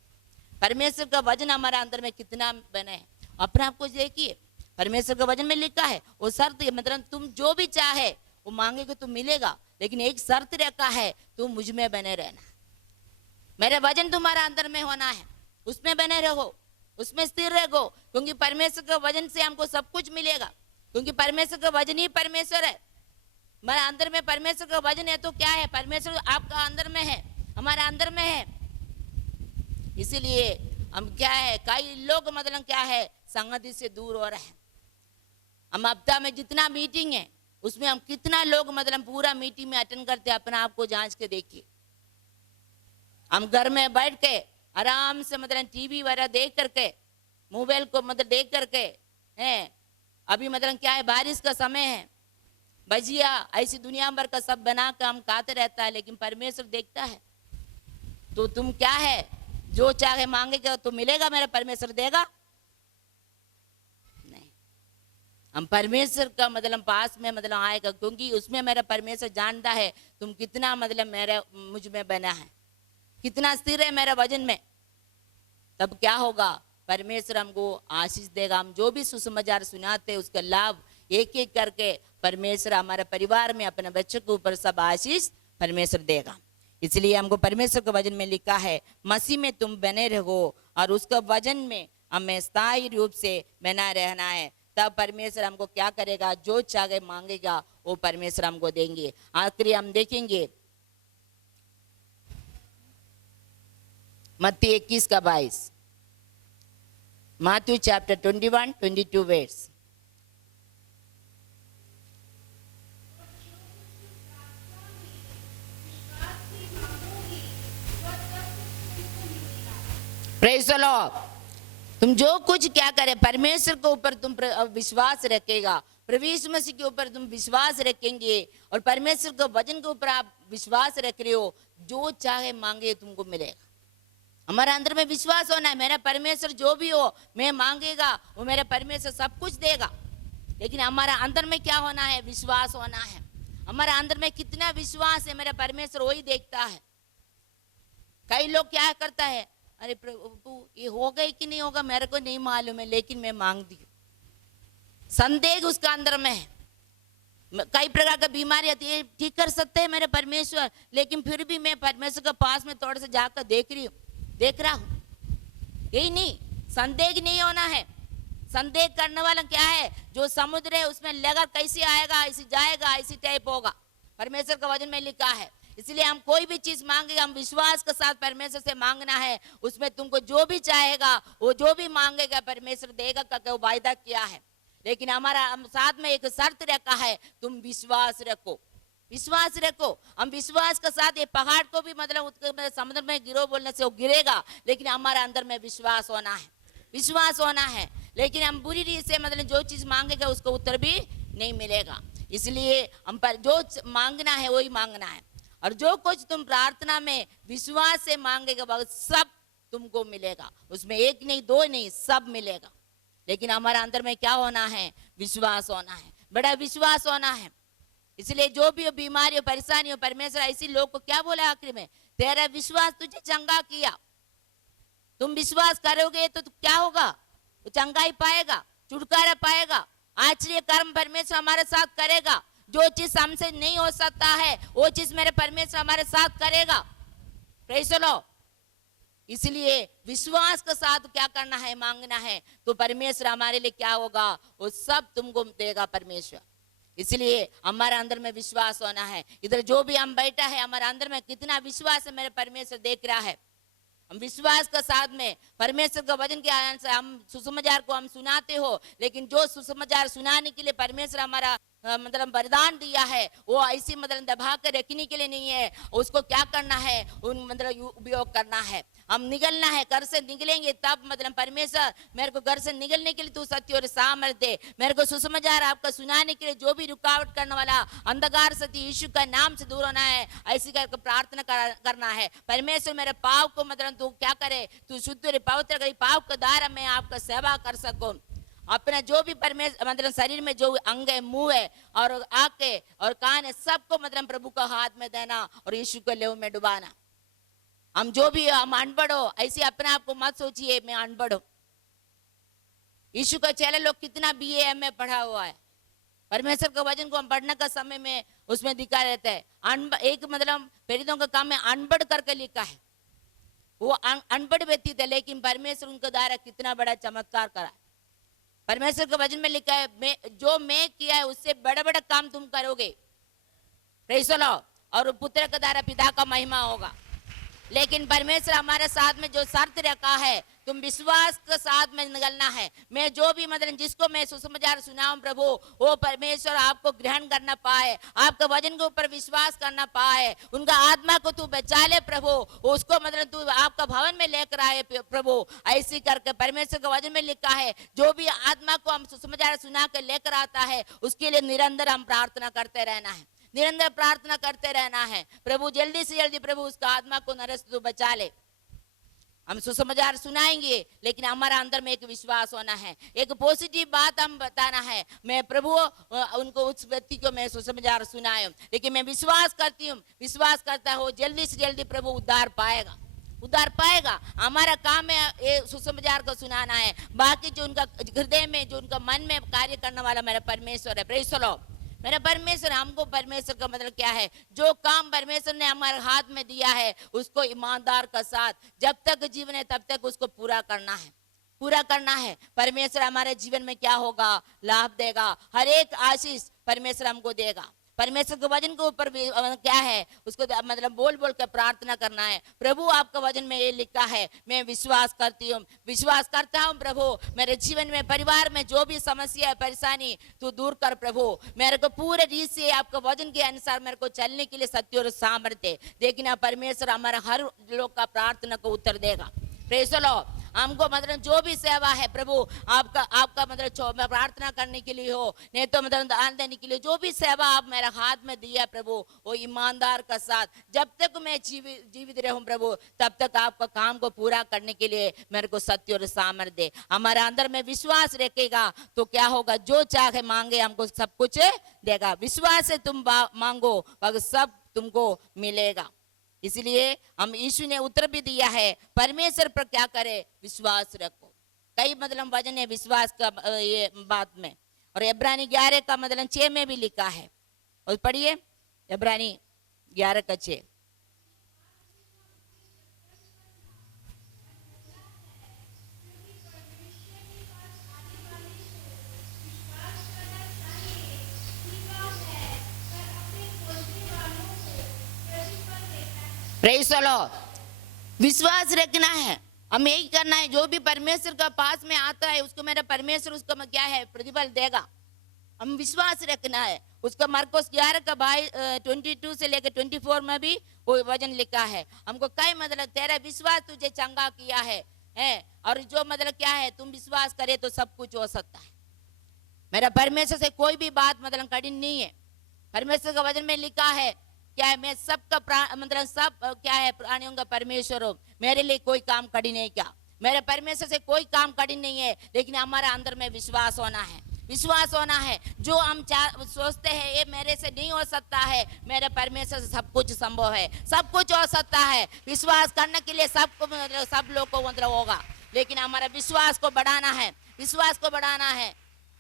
परमेश्वर का वचन हमारा अंदर में कितना बने हैं। अपने आप को देखिए, परमेश्वर का वचन में लिखा है वो शर्त मतलब तुम जो भी चाहे वो मांगेगे तो मिलेगा, लेकिन एक शर्त रखा है, तुम मुझ में बने रहना, मेरा वचन तुम्हारा अंदर में होना है, उसमें बने रहो, उसमें स्थिर रहो, क्योंकि परमेश्वर के वचन से हमको सब कुछ मिलेगा। क्योंकि परमेश्वर का वचन ही परमेश्वर है। हमारे अंदर में परमेश्वर का वचन है तो क्या है, परमेश्वर आपका अंदर में है, हमारे अंदर में है। इसीलिए हम क्या है, कई लोग मतलब क्या है संगति से दूर हो रहे हैं। हम हफ्ता में जितना मीटिंग है उसमें हम कितना लोग मतलब पूरा मीटिंग में अटेंड करते हैं, अपने आप को जांच के देखिए। हम घर में बैठ के आराम से मतलब टीवी वगैरह देख करके, मोबाइल को मतलब देख करके हैं, अभी मतलब क्या है बारिश का समय है, भजिया ऐसी दुनिया भर का सब बना कर हम खाते रहता है, लेकिन परमेश्वर देखता है। तो तुम क्या है जो चाहे मांगेगा तो मिलेगा, मेरा परमेश्वर देगा नहीं। हम परमेश्वर का मतलब पास में मतलब आएगा, क्योंकि उसमें मेरा परमेश्वर जानता है तुम कितना मतलब मेरा मुझ में बना है, कितना स्थिर है मेरा वचन में। तब क्या होगा, परमेश्वर हमको आशीष देगा। हम जो भी सुसमाचार सुनाते हैं उसका लाभ एक एक करके परमेश्वर हमारे परिवार में अपने बच्चों के ऊपर सब आशीष परमेश्वर देगा। इसलिए हमको परमेश्वर के वचन में लिखा है मसीह में तुम बने रहो और उसका वचन में हमें स्थायी रूप से बना रहना है। तब परमेश्वर हमको क्या करेगा, जो चाहे मांगेगा वो परमेश्वर हमको देंगे। आखिरी हम देखेंगे मत्ती 21 का 22, Matthew chapter 21, 22 verse। Praise the Lord. तुम जो कुछ क्या करे परमेश्वर के ऊपर तुम विश्वास रखेगा, प्रभु यीशु मसीह के ऊपर तुम विश्वास रखेंगे और परमेश्वर के वचन के ऊपर आप विश्वास रख रहे हो, जो चाहे मांगे तुमको मिलेगा। हमारे अंदर में विश्वास होना है, मेरा परमेश्वर जो भी हो मैं मांगेगा वो मेरा परमेश्वर सब कुछ देगा। लेकिन हमारा अंदर में क्या होना है, विश्वास होना है। हमारे अंदर में कितना विश्वास है मेरा परमेश्वर वही देखता है। कई लोग क्या करता है, अरे प्रभु ये होगा कि नहीं होगा मेरे को नहीं मालूम है, लेकिन मैं मांग दी। संदेह उसका अंदर में है। कई प्रकार की बीमारी आती है, ठीक कर सकते हैं मेरे परमेश्वर, लेकिन फिर भी मैं परमेश्वर के पास में थोड़ा सा जाकर देख रहा हूं। यही नहीं, संदेह नहीं होना है। संदेह करने वाला क्या है, जो समुद्र है उसमें लगा कैसे आएगा, ऐसे जाएगा, ऐसी टाइप होगा। परमेश्वर का वचन में लिखा है। इसलिए हम कोई भी चीज मांगे, हम विश्वास के साथ परमेश्वर से मांगना है। उसमें तुमको जो भी चाहेगा, वो जो भी मांगेगा परमेश्वर देगा करके वो वायदा किया है। लेकिन हमारा साथ में एक शर्त रखा है, तुम विश्वास रखो, विश्वास रखो। हम विश्वास के साथ ये पहाड़ को भी मतलब समुद्र में गिरो बोलने से वो गिरेगा, लेकिन हमारा अंदर में विश्वास होना है, विश्वास होना है। लेकिन हम बुरी रीत से मतलब जो चीज मांगेगा उसको उत्तर भी नहीं मिलेगा। इसलिए हम पर जो मांगना है वही मांगना है, और जो कुछ तुम प्रार्थना में विश्वास से मांगेगा वह सब तुमको मिलेगा। उसमें एक नहीं, दो नहीं, सब मिलेगा। लेकिन हमारा अंदर में क्या होना है, विश्वास होना है, बड़ा विश्वास होना है। इसलिए जो भी बीमारी हो, परेशानी हो, परमेश्वर ऐसी लोग को क्या बोला आखिर में, तेरा विश्वास तुझे चंगा किया। तुम विश्वास करोगे तो क्या होगा, तो चंगाई पाएगा, छुटकारा पाएगा, आश्चर्य कर्म परमेश्वर हमारे साथ करेगा। जो चीज हमसे नहीं हो सकता है वो चीज मेरे परमेश्वर हमारे साथ करेगा। Praise the Lord. इसलिए विश्वास के साथ क्या करना है, मांगना है, तो परमेश्वर हमारे लिए क्या होगा, वो सब तुमको देगा परमेश्वर। इसलिए हमारे अंदर में विश्वास होना है। इधर जो भी हम बैठा है, हमारे अंदर में कितना विश्वास है मेरे परमेश्वर देख रहा है। हम विश्वास के साथ में परमेश्वर का वचन के अनुसार हम सुसमाचार को हम सुनाते हो, लेकिन जो सुसमाचार सुनाने के लिए परमेश्वर हमारा मतलब वरदान दिया है, वो ऐसी मतलब दबा कर रखने के लिए नहीं है। उसको क्या करना है, उन मतलब उपयोग करना है। हम निकलना है, घर से निकलेंगे तब मतलब परमेश्वर मेरे को घर से निकलने के लिए तू सत्य और सामर्थ दे। मेरे को सुसमाचार आपका सुनाने के लिए जो भी रुकावट करने वाला अंधकार सती यीशु का नाम से दूर होना है, ऐसी करके प्रार्थना करना है। परमेश्वर मेरे पाप को मतलब तू क्या करे, तू शुद्ध और पवित्र करे, पाप के द्वारा मैं आपका सेवा कर सकूं। अपना जो भी परमेश्वर मतलब शरीर में जो अंग है, मुंह है और आंखें और कान है, सबको मतलब प्रभु का हाथ में देना और यीशु को लेव में डुबाना। हम जो भी हम अनपढ़ हो, ऐसे अपने आप को मत सोचिए मैं अनपढ़ हूं। यीशु का चेले लोग कितना BA MA पढ़ा हुआ है। परमेश्वर के वचन को हम पढ़ने का समय में उसमें दिखा रहता है। एक मतलब प्रेरितों का काम में अनपढ़ करके लिखा है। वो अनपढ़ व्यक्ति थे, लेकिन परमेश्वर उनके द्वारा कितना बड़ा चमत्कार करा। परमेश्वर के वचन में लिखा है, जो मैं किया है उससे बड़ा बड़ा काम तुम करोगे। Praise the Lord. और पुत्र के द्वारा पिता का महिमा होगा। लेकिन परमेश्वर हमारे साथ में जो शर्त रखा है, तुम विश्वास के साथ में निकलना है। मैं जो भी मतलब जिसको मैं सुसमाचार सुनाऊं प्रभु, वो परमेश्वर आपको ग्रहण करना पाए, आपके वचन के ऊपर विश्वास करना पाए, उनका आत्मा को तू बचा ले प्रभु, उसको मतलब तू आपका भवन में लेकर आए प्रभु। ऐसी करके परमेश्वर के वचन में लिखा है, जो भी आत्मा को हम सुसमाचार सुना के लेकर आता है, उसके लिए निरंतर हम प्रार्थना करते रहना है, निरंतर प्रार्थना करते रहना है। प्रभु जल्दी से जल्दी प्रभु उसका आत्मा को नरक से बचा ले। हम सुसमाचार सुनाएंगे, लेकिन हमारा अंदर में एक विश्वास होना है, एक पॉजिटिव बात हम बताना है। मैं प्रभु उनको उस व्यक्ति को मैं सुसमाचार सुनाए, लेकिन मैं विश्वास करती हूँ, विश्वास करता हूँ जल्दी से जल्दी प्रभु उद्धार पाएगा, उद्धार पाएगा। हमारा काम है ये सुसमाचार को सुनाना है। बाकी जो उनका हृदय में, जो उनका मन में कार्य करने वाला मेरा परमेश्वर है। Praise the Lord. मेरा परमेश्वर, हमको परमेश्वर का मतलब क्या है, जो काम परमेश्वर ने हमारे हाथ में दिया है उसको ईमानदार का साथ जब तक जीवन है तब तक उसको पूरा करना है, पूरा करना है। परमेश्वर हमारे जीवन में क्या होगा, लाभ देगा, हर एक आशीष परमेश्वर हमको देगा। परमेश्वर के वचन के ऊपर क्या है, उसको मतलब बोल बोल कर प्रार्थना करना है। प्रभु आपका वचन में ये लिखा है, मैं विश्वास करती हूँ, विश्वास करता हूँ प्रभु, मेरे जीवन में परिवार में जो भी समस्या है, परेशानी तू दूर कर प्रभु। मेरे को पूरे रीत से आपका वचन के अनुसार मेरे को चलने के लिए सत्य और सामर्थ्य देखना। परमेश्वर हमारा हर लोग का प्रार्थना को उत्तर देगा। Praise the Lord. हमको मतलब जो भी सेवा है प्रभु, आपका मतलब प्रार्थना करने के लिए हो, नहीं तो मतलब दान देने के लिए, जो भी सेवा आप मेरे हाथ में दिया प्रभु, वो ईमानदार का साथ जब तक मैं जीवित रहूं प्रभु, तब तक आपका काम को पूरा करने के लिए मेरे को सत्य और सामर्थ्य दे। हमारे अंदर में विश्वास रखेगा तो क्या होगा, जो चाहे मांगे हमको सब कुछ देगा। विश्वास से तुम मांगो वह सब तुमको मिलेगा। इसलिए हम यीशु ने उत्तर भी दिया है, परमेश्वर पर क्या करे, विश्वास रखो। कई मतलब वचन है विश्वास का ये बात में, और इब्रानी 11 का मतलब 6 में भी लिखा है। और पढ़िए इब्रानी 11 का 6। Praise the Lord. विश्वास रखना है, हमें यही करना है। जो भी परमेश्वर का पास में आता है उसको मेरा परमेश्वर उसको क्या है, प्रतिफल देगा। हम विश्वास रखना है। उसका मार्कोस 11 का 22 से लेकर 24 में भी वो वचन लिखा है। हमको कई मतलब तेरा विश्वास तुझे चंगा किया है, और जो मतलब क्या है, तुम विश्वास करे तो सब कुछ हो सकता है। मेरा परमेश्वर से कोई भी बात मतलब कठिन नहीं है। परमेश्वर का वचन में लिखा है क्या है, मैं सबका मतलब सब क्या है प्राणियों का परमेश्वर हूँ, मेरे लिए कोई काम कठिन नहीं। क्या मेरे परमेश्वर से कोई काम कठिन नहीं है, लेकिन हमारा अंदर में विश्वास होना है। विश्वास होना है। जो हम सोचते हैं ये मेरे से नहीं हो सकता है, मेरे परमेश्वर से सब कुछ संभव है, सब कुछ हो सकता है। विश्वास करने के लिए सब लोग को मतलब होगा, लेकिन हमारा विश्वास को बढ़ाना है, विश्वास को बढ़ाना है।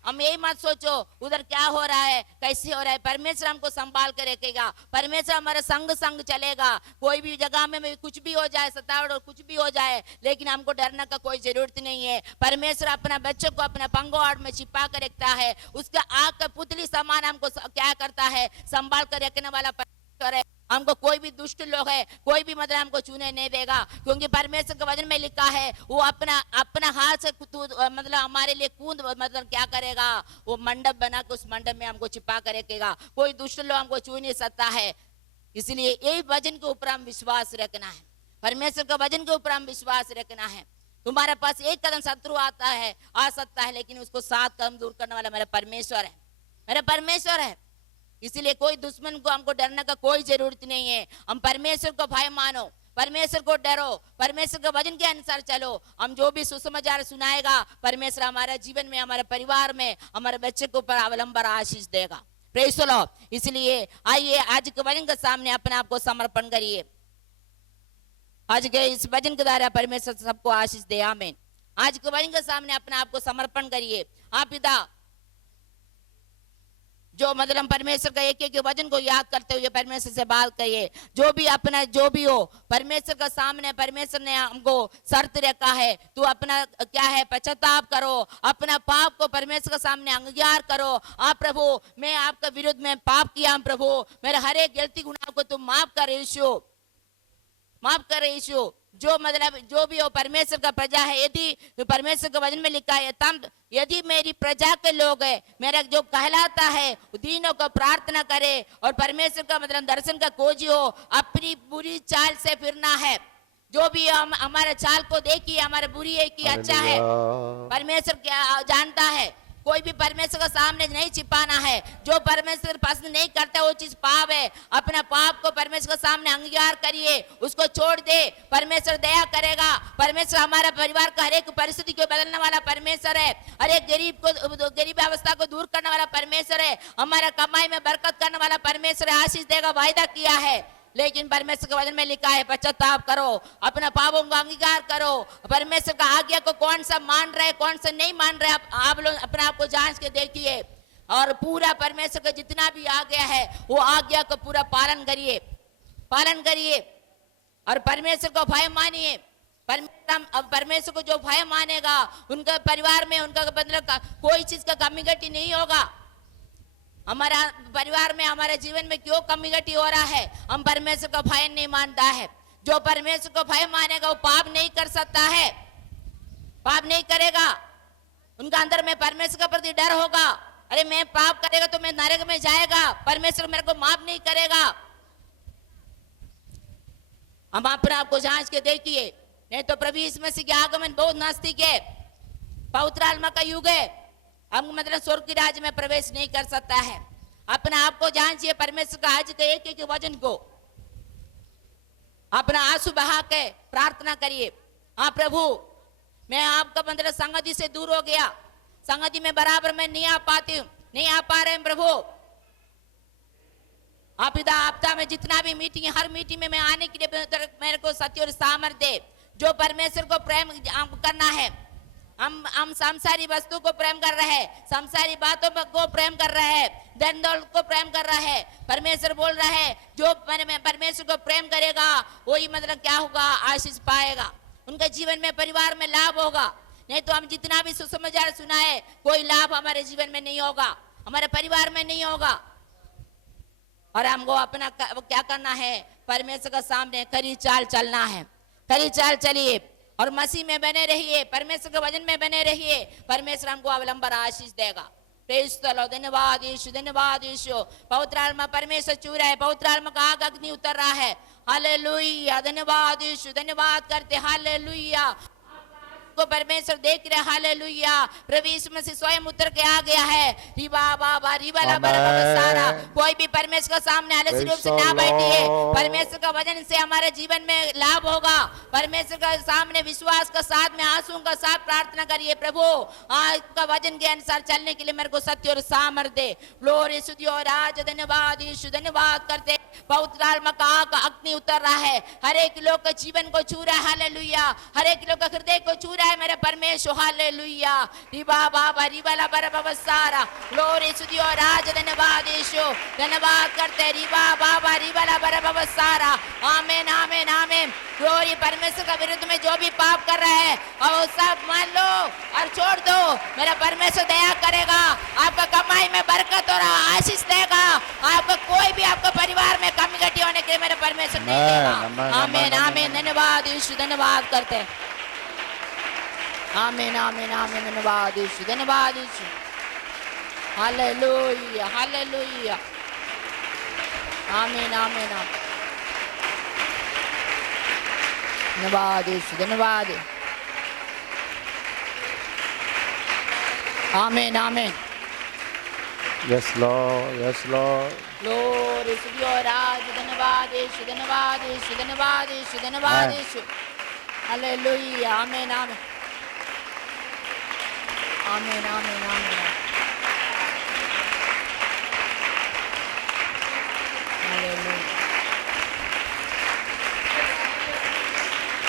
हम यही मत सोचो उधर क्या हो रहा है, कैसे हो रहा है। परमेश्वर हमको संभाल कर रखेगा, परमेश्वर हमारे संग संग चलेगा। कोई भी जगह में कुछ भी हो जाए, सतावट और कुछ भी हो जाए, लेकिन हमको डरने का कोई जरूरत नहीं है। परमेश्वर अपना बच्चों को अपना पंगोड़ में छिपा कर रखता है। उसका आग का पुतली समान हमको क्या करता है, संभाल कर रखने वाला परमेश्वर है। हमको कोई भी दुष्ट लोग है, कोई भी मतलब हमको छूने नहीं देगा, क्योंकि परमेश्वर के वचन में लिखा है वो अपना हाथ से मतलब हमारे लिए कूद मतलब क्या करेगा, वो मंडप बना के उस मंडप में हमको छिपा कर रखेगा। कोई दुष्ट लोग हमको छू नहीं सकता है। इसलिए यही वचन के ऊपर हम विश्वास रखना है, परमेश्वर के वचन के ऊपर हम विश्वास रखना है। तुम्हारे पास एक कदम शत्रु आ सकता है, लेकिन उसको 7 कदम दूर करने वाला मेरा परमेश्वर है, मेरा परमेश्वर है। इसीलिए कोई दुश्मन को हमको डरने का कोई जरूरत नहीं है। हम परमेश्वर को भय मानो, परमेश्वर को डरो, परमेश्वर के वचन के अनुसार चलो। हम जो भी सुसमाचार सुनाएगा, परमेश्वर हमारे जीवन में, हमारे परिवार में, हमारे बच्चे को ऊपर अवलंबन आशीष देगा। Praise the Lord. इसलिए आइए आज के वचन के सामने अपने आप को समर्पण करिए। आज के इस वचन के द्वारा परमेश्वर सबको आशीष दे, आमीन। आज के वचन के सामने अपने आप को समर्पण करिए। आप पिता, जो मतलब परमेश्वर का एक एक वचन को याद करते हुए परमेश्वर से बात करिए। जो भी हो, परमेश्वर का सामने परमेश्वर ने हमको शर्त रखा है, तू अपना क्या है पश्चाताप करो, अपना पाप को परमेश्वर के सामने अंगीकार करो। आप प्रभु, मैं आपके विरुद्ध में पाप किया, प्रभु मेरे हर एक गलती गुनाह को तुम माफ कर यीशु, माफ कर यीशु। जो मतलब जो भी हो परमेश्वर का प्रजा है, यदि परमेश्वर के वचन में लिखा है तम यदि मेरी प्रजा के लोग है, मेरा जो कहलाता है दीनों को प्रार्थना करे और परमेश्वर का मतलब दर्शन का खोजी हो, अपनी बुरी चाल से फिरना है। जो भी हम हमारे चाल को देखिए, हमारे बुरी है कि अच्छा है, परमेश्वर क्या जानता है। कोई भी परमेश्वर के सामने नहीं छिपाना है। जो परमेश्वर पसंद नहीं करता वो चीज पाप है। अपना पाप को परमेश्वर के सामने अंगीकार करिए, उसको छोड़ दे, परमेश्वर दया करेगा। परमेश्वर हमारा परिवार का हर एक परिस्थिति को बदलने वाला परमेश्वर है। हर एक गरीब अवस्था को दूर करने वाला परमेश्वर है। हमारा कमाई में बरकत करने वाला परमेश्वर आशीष देगा, वायदा किया है। लेकिन परमेश्वर के वचन में लिखा है पश्चाताप करो, अपना पापों का अंगीकार करो। परमेश्वर का आज्ञा को कौन सा मान रहा है, कौन सा नहीं मान रहा है, आप लोग अपने आप को जांच के देखिए। और पूरा परमेश्वर का जितना भी आज्ञा है वो आज्ञा को पूरा पालन करिए, पालन करिए और परमेश्वर को भय मानिए। परमेश्वर को जो भय मानेगा उनका परिवार में उनका मतलब कोई चीज का कमी घटी नहीं होगा। हमारा परिवार में, हमारे जीवन में क्यों कमी घटी हो रहा है, हम परमेश्वर का भय नहीं मानता है। जो परमेश्वर को भय मानेगा वो पाप नहीं कर सकता है, पाप नहीं करेगा। उनका अंदर में परमेश्वर के प्रति डर होगा। अरे मैं पाप करेगा तो मैं नरक में जाएगा, परमेश्वर मेरे को माफ नहीं करेगा। हम अपने आप को जांच के देखिए, नहीं तो प्रभु यीशु मसीह के आगमन बहुत नजदीक है, पवित्र आत्मा का युग है। हम मतलब स्वर्ग के राज्य में प्रवेश नहीं कर सकता है। अपना आप को जांचिए, परमेश्वर का आज के एक एक वचन को अपना आंसू बहा के प्रार्थना करिए। हाँ प्रभु, मैं आपका मतलब संगति से दूर हो गया, संगति में बराबर मैं नहीं आ पाती हूँ, नहीं आ पा रहे हैं प्रभु। आप पिता हफ्ता में जितना भी मीटिंग है, हर मीटिंग में मैं आने के लिए मेरे को सत्य और सामर्थ्य दे। जो परमेश्वर को प्रेम करना है, हम संसारी वस्तु को प्रेम कर रहे हैं, संसारी बातों को प्रेम कर रहे हैं, धन दौलत को प्रेम कर रहा है। परमेश्वर बोल रहा है जो परमेश्वर को प्रेम करेगा वही मतलब क्या होगा, आशीष पाएगा, उनके जीवन में परिवार में लाभ होगा। नहीं तो हम जितना भी सुसमाचार सुनाए कोई लाभ हमारे जीवन में नहीं होगा, हमारे परिवार में नहीं होगा। और हमको अपना क्या करना है, परमेश्वर के सामने खरी चाल चलना है। खरी चाल चलिए और मसीह में बने रहिए, परमेश्वर के वचन में बने रहिए, परमेश्वर हमको अवलंबन आशीष देगा। Praise the Lord. धन्यवाद यीशु, धन्यवाद यीशु। पवित्र आत्मा परमेश्वर छू रहा है, पवित्र आत्मा का आग अग्नि उतर रहा है। हालेलुया, धन्यवाद यीशु, धन्यवाद करते हालेलुया। को परमेश्वर देख रहे, हालेलुया। प्रभु यीशु मसीह स्वयं उतर के आ गया है। रिबा बाबा रिबा ला सारा कोई भी परमेश्वर के सामने आलसी रूप से ना बैठिए। परमेश्वर का वचन से हमारे जीवन में लाभ होगा। परमेश्वर के सामने विश्वास के साथ में आंसू का साथ प्रार्थना करिए, प्रभु आपका वचन के अनुसार चलने के लिए मेरे को सत्य और सामर्थ्य दे। ग्लोरी स्तुति और राज, धन्यवाद यीशु, धन्यवाद करते। पवित्र आत्मा का आग अग्नि उतर रहा है, हर एक लोग के जीवन को छू रहा है। हालेलुया, हर एक लोग के हृदय को छू रहा है मेरे परमेश्वर। हालेलुया, रिबा बाबा रिबा ला बाबा सारा ग्लोरी स्तुति और राज, धन्यवाद यीशु, धन्यवाद करते। रिबा बाबा रिबा ला बाबा सारा, आमीन आमीन आमीन। ग्लोरी परमेश्वर का विरुद्ध में जो भी पाप कर रहे हैं और सब मान लो और छोड़ दो, मेरा परमेश्वर दया करेगा, आपका कमाई में बरकत और आशीष देगा। आपका कोई भी आपका परिवार में कमी घटी होने के लिए मेरे परमेश्वर नहीं देगा। आमीन आमीन, धन्यवाद यीशु, धन्यवाद करते। आमीन आमीन आमीन, धन्यवाद यीशु, धन्यवाद यीशु। हालेलुया हालेलुया, आमीन आमीन आमीन, धन्यवाद यीशु, धन्यवाद। आमीन आमीन। Yes Lord, yes Lord. Glory स्तुति और राज, धन्यवाद यीशु, धन्यवाद यीशु, धन्यवाद यीशु, धन्यवाद यीशु। हालेलुया, आमीन आमीन आमीन आमीन आमीन।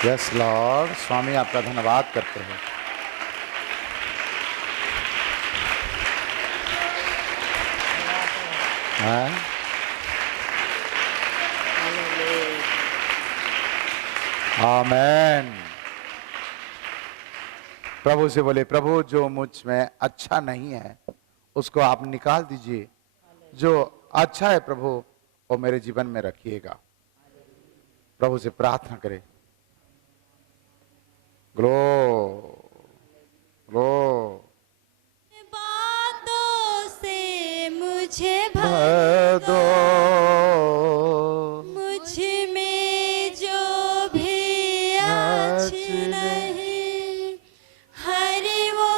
Yes Lord. स्वामी आपका धन्यवाद करते हैं। आमेन। प्रभु से बोले, प्रभु जो मुझ में अच्छा नहीं है उसको आप निकाल दीजिए, जो अच्छा है प्रभु वो मेरे जीवन में रखिएगा। प्रभु से प्रार्थना करें। ग्लो ग्लो बातों से मुझे भर दो, मुझ में जो भी अच्छी नहीं, हर वो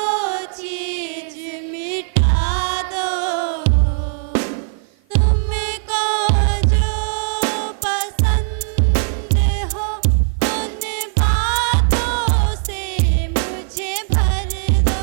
चीज मिटा दो। तुमको जो पसंद हो उन बातों से मुझे भर दो।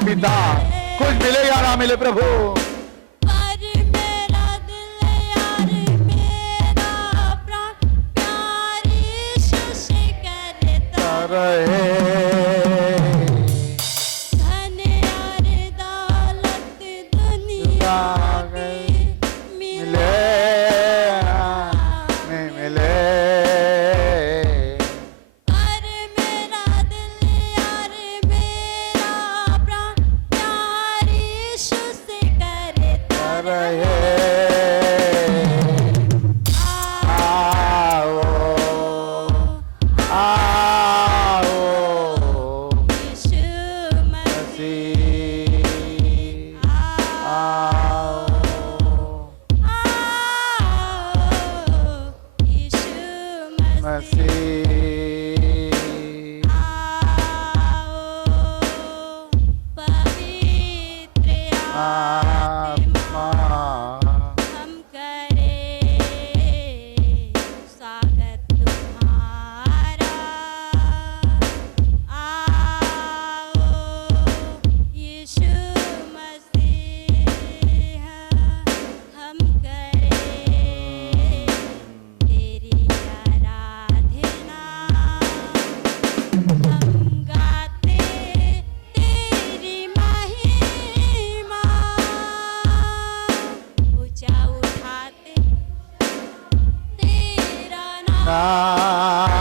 पिता कुछ मिले या ना मिले प्रभु, पर मेरा दिल मसीह। पवित्र आत्मा हम करें स्वागत तुम्हारा। आओ यीशु मसीह हम करें तेरी आराधना। हम गाते तेरी महिमा, ऊंचा उठाते तेरा नाम।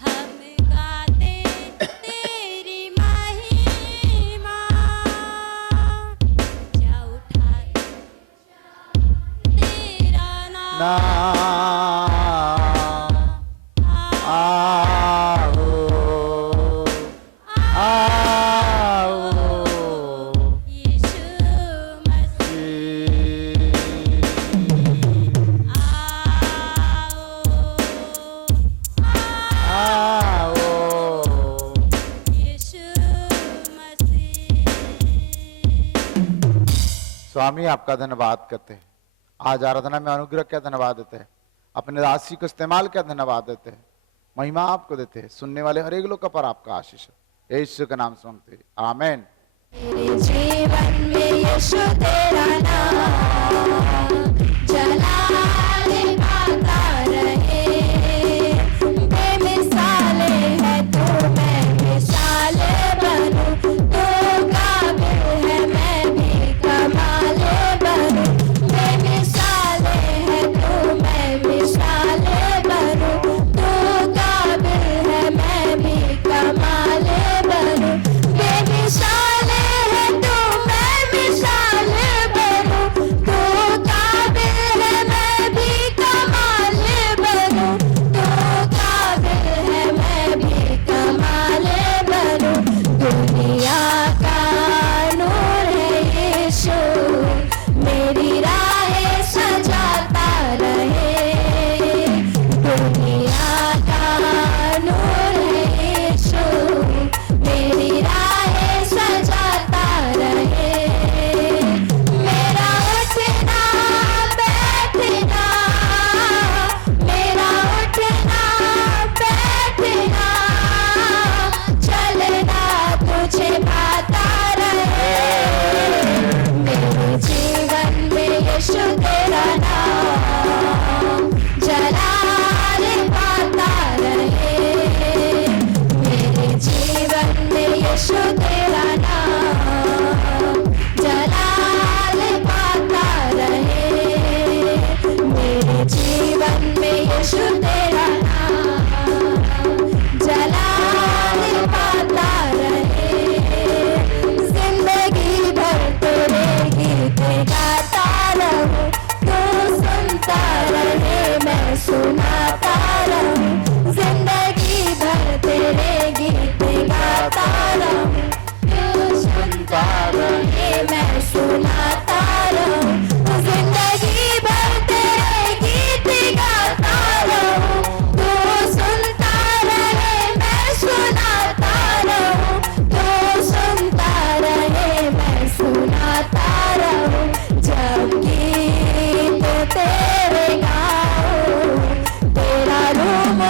हम गाते तेरी महिमा, ऊंचा उठाते तेरा नाम। आओ आओ यीशु मसीह आओ यीशु मसीह। स्वामी आपका धन्यवाद करते हैं। आज आराधना में अनुग्रह का धन्यवाद देते हैं, अपने राशि को इस्तेमाल का धन्यवाद देते हैं, महिमा आपको देते हैं। सुनने वाले हर एक लोग का पर आपका आशीष है, यीशु का नाम से मांगते हैं, आमीन। मेरे जीवन में यीशु तेरा नाम जलाल पाता रहे। बेमिसाल है तू, मैं मिसाल बनूं। तू काबिल है, मैं भी कमाल बनूं। बेमिसाल है तू, मैं मिसाल बनूं। तू काबिल है, मैं भी कमाल बनूं। बेमिसाल है तू, मैं मिसाल बनूं। तू काबिल है, मैं भी कमाल बनूं। तू काबिल है, मैं भी कमाल बनूं। दुनिया का नूर है यीशु, मेरी राहें सजाता रहे। दुनिया का नूर है यीशु, मेरी राहें सजाता रहे। मेरा उठना बैठना, मेरा उठना बैठना, चलना तुझे भाता रहे। मेरे जीवन में यीशु तेरा नाम जलाल पाता रहे। मेरे जीवन में यीशु तेरा नाम जलाल पाता रहे। मेरे जीवन में यीशु तेरा नाम जलाल पाता रहे। जिंदगी भर तेरे गीत गाता रहूं। तू सुनता रहे, मैं सुनाता रहूं। जिंदगी भर तेरे गीत गाता रहूं। तू सुनता रहे, मैं सुनाता रहूं। जिंदगी भर तेरे गीत गाता रहूं। तू सुनता रहे, मैं सुनाता रहूं। तू सुनता रहे, मैं सुनाता रहूं। जब गीत तेरे गाऊं, तेरा रूप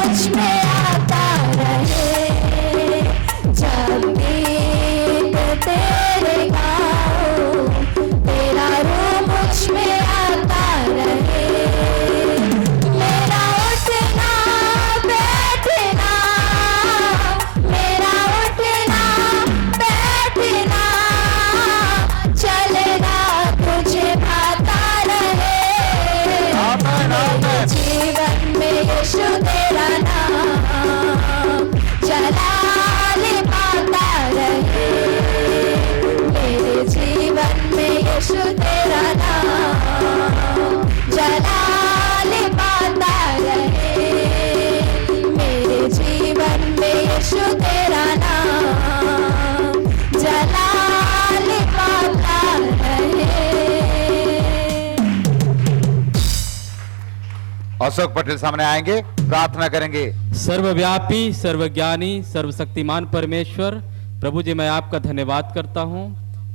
अशोक पटेल सामने आएंगे, प्रार्थना करेंगे। सर्वव्यापी, सर्वज्ञानी, सर्वशक्तिमान परमेश्वर, प्रभु जी मैं आपका धन्यवाद करता हूँ।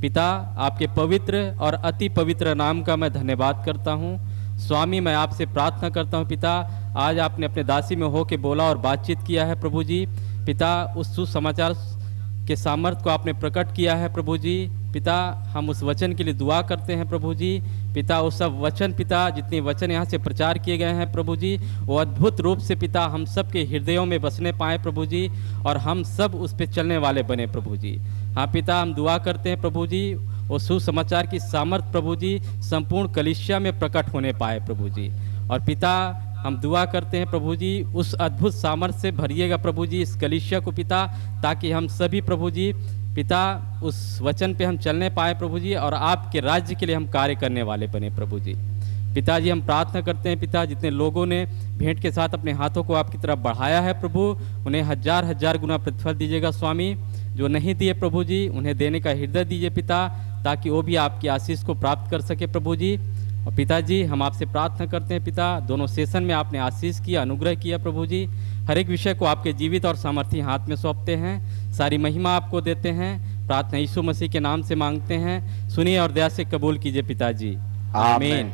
पिता, आपके पवित्र और अति पवित्र नाम का मैं धन्यवाद करता हूँ। स्वामी, मैं आपसे प्रार्थना करता हूँ पिता, आज आपने अपने दासी में होके बोला और बातचीत किया है प्रभु जी। पिता, उस सुसमाचार के सामर्थ्य को आपने प्रकट किया है प्रभु जी। पिता, हम उस वचन के लिए दुआ करते हैं प्रभु जी। पिता, वो सब वचन पिता, जितने वचन यहाँ से प्रचार किए गए हैं प्रभु जी, वो अद्भुत रूप से पिता हम सब के हृदयों में बसने पाए प्रभु जी, और हम सब उस पे चलने वाले बने प्रभु जी। हाँ पिता, हम दुआ करते हैं प्रभु जी, वो सुसमाचार की सामर्थ प्रभु जी संपूर्ण कलीसिया में प्रकट होने पाए प्रभु जी। और पिता, हम दुआ करते हैं प्रभु जी, उस अद्भुत सामर्थ्य से भरिएगा प्रभु जी इस कलीसिया को पिता, ताकि हम सभी प्रभु जी पिता उस वचन पे हम चलने पाए प्रभु जी, और आपके राज्य के लिए हम कार्य करने वाले बने प्रभु जी। पिताजी, हम प्रार्थना करते हैं पिता, जितने लोगों ने भेंट के साथ अपने हाथों को आपकी तरफ बढ़ाया है प्रभु, उन्हें हजार हजार गुना प्रतिफल दीजिएगा स्वामी। जो नहीं दिए प्रभु जी, उन्हें देने का हृदय दीजिए पिता, ताकि वो भी आपकी आशीष को प्राप्त कर सके प्रभु जी। और पिताजी, हम आपसे प्रार्थना करते हैं पिता, दोनों सेशन में आपने आशीष किया, अनुग्रह किया प्रभु जी। हर एक विषय को आपके जीवित और सामर्थी हाथ में सौंपते हैं, सारी महिमा आपको देते हैं। प्रार्थना यीशु मसीह के नाम से मांगते हैं, सुनिए और दया से कबूल कीजिए पिताजी, आमीन।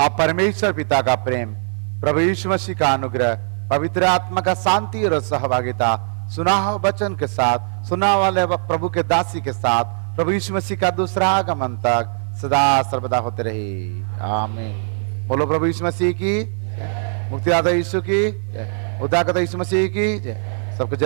आप परमेश्वर पिता का प्रेम, प्रभु यीशु मसीह का अनुग्रह, पवित्र आत्मा का शांति और सहभागिता सुना हुआ वचन के साथ, सुना वाले प्रभु के दासी के साथ, प्रभु यीशु मसीह का दूसरा आगमन तक सदा सर्वदा होते रहे, आमीन। बोलो प्रभु यीशु मसीह की, मुक्तिदाता यीशु की, उद्धारकर्ता यीशु मसीह की, सबको जय।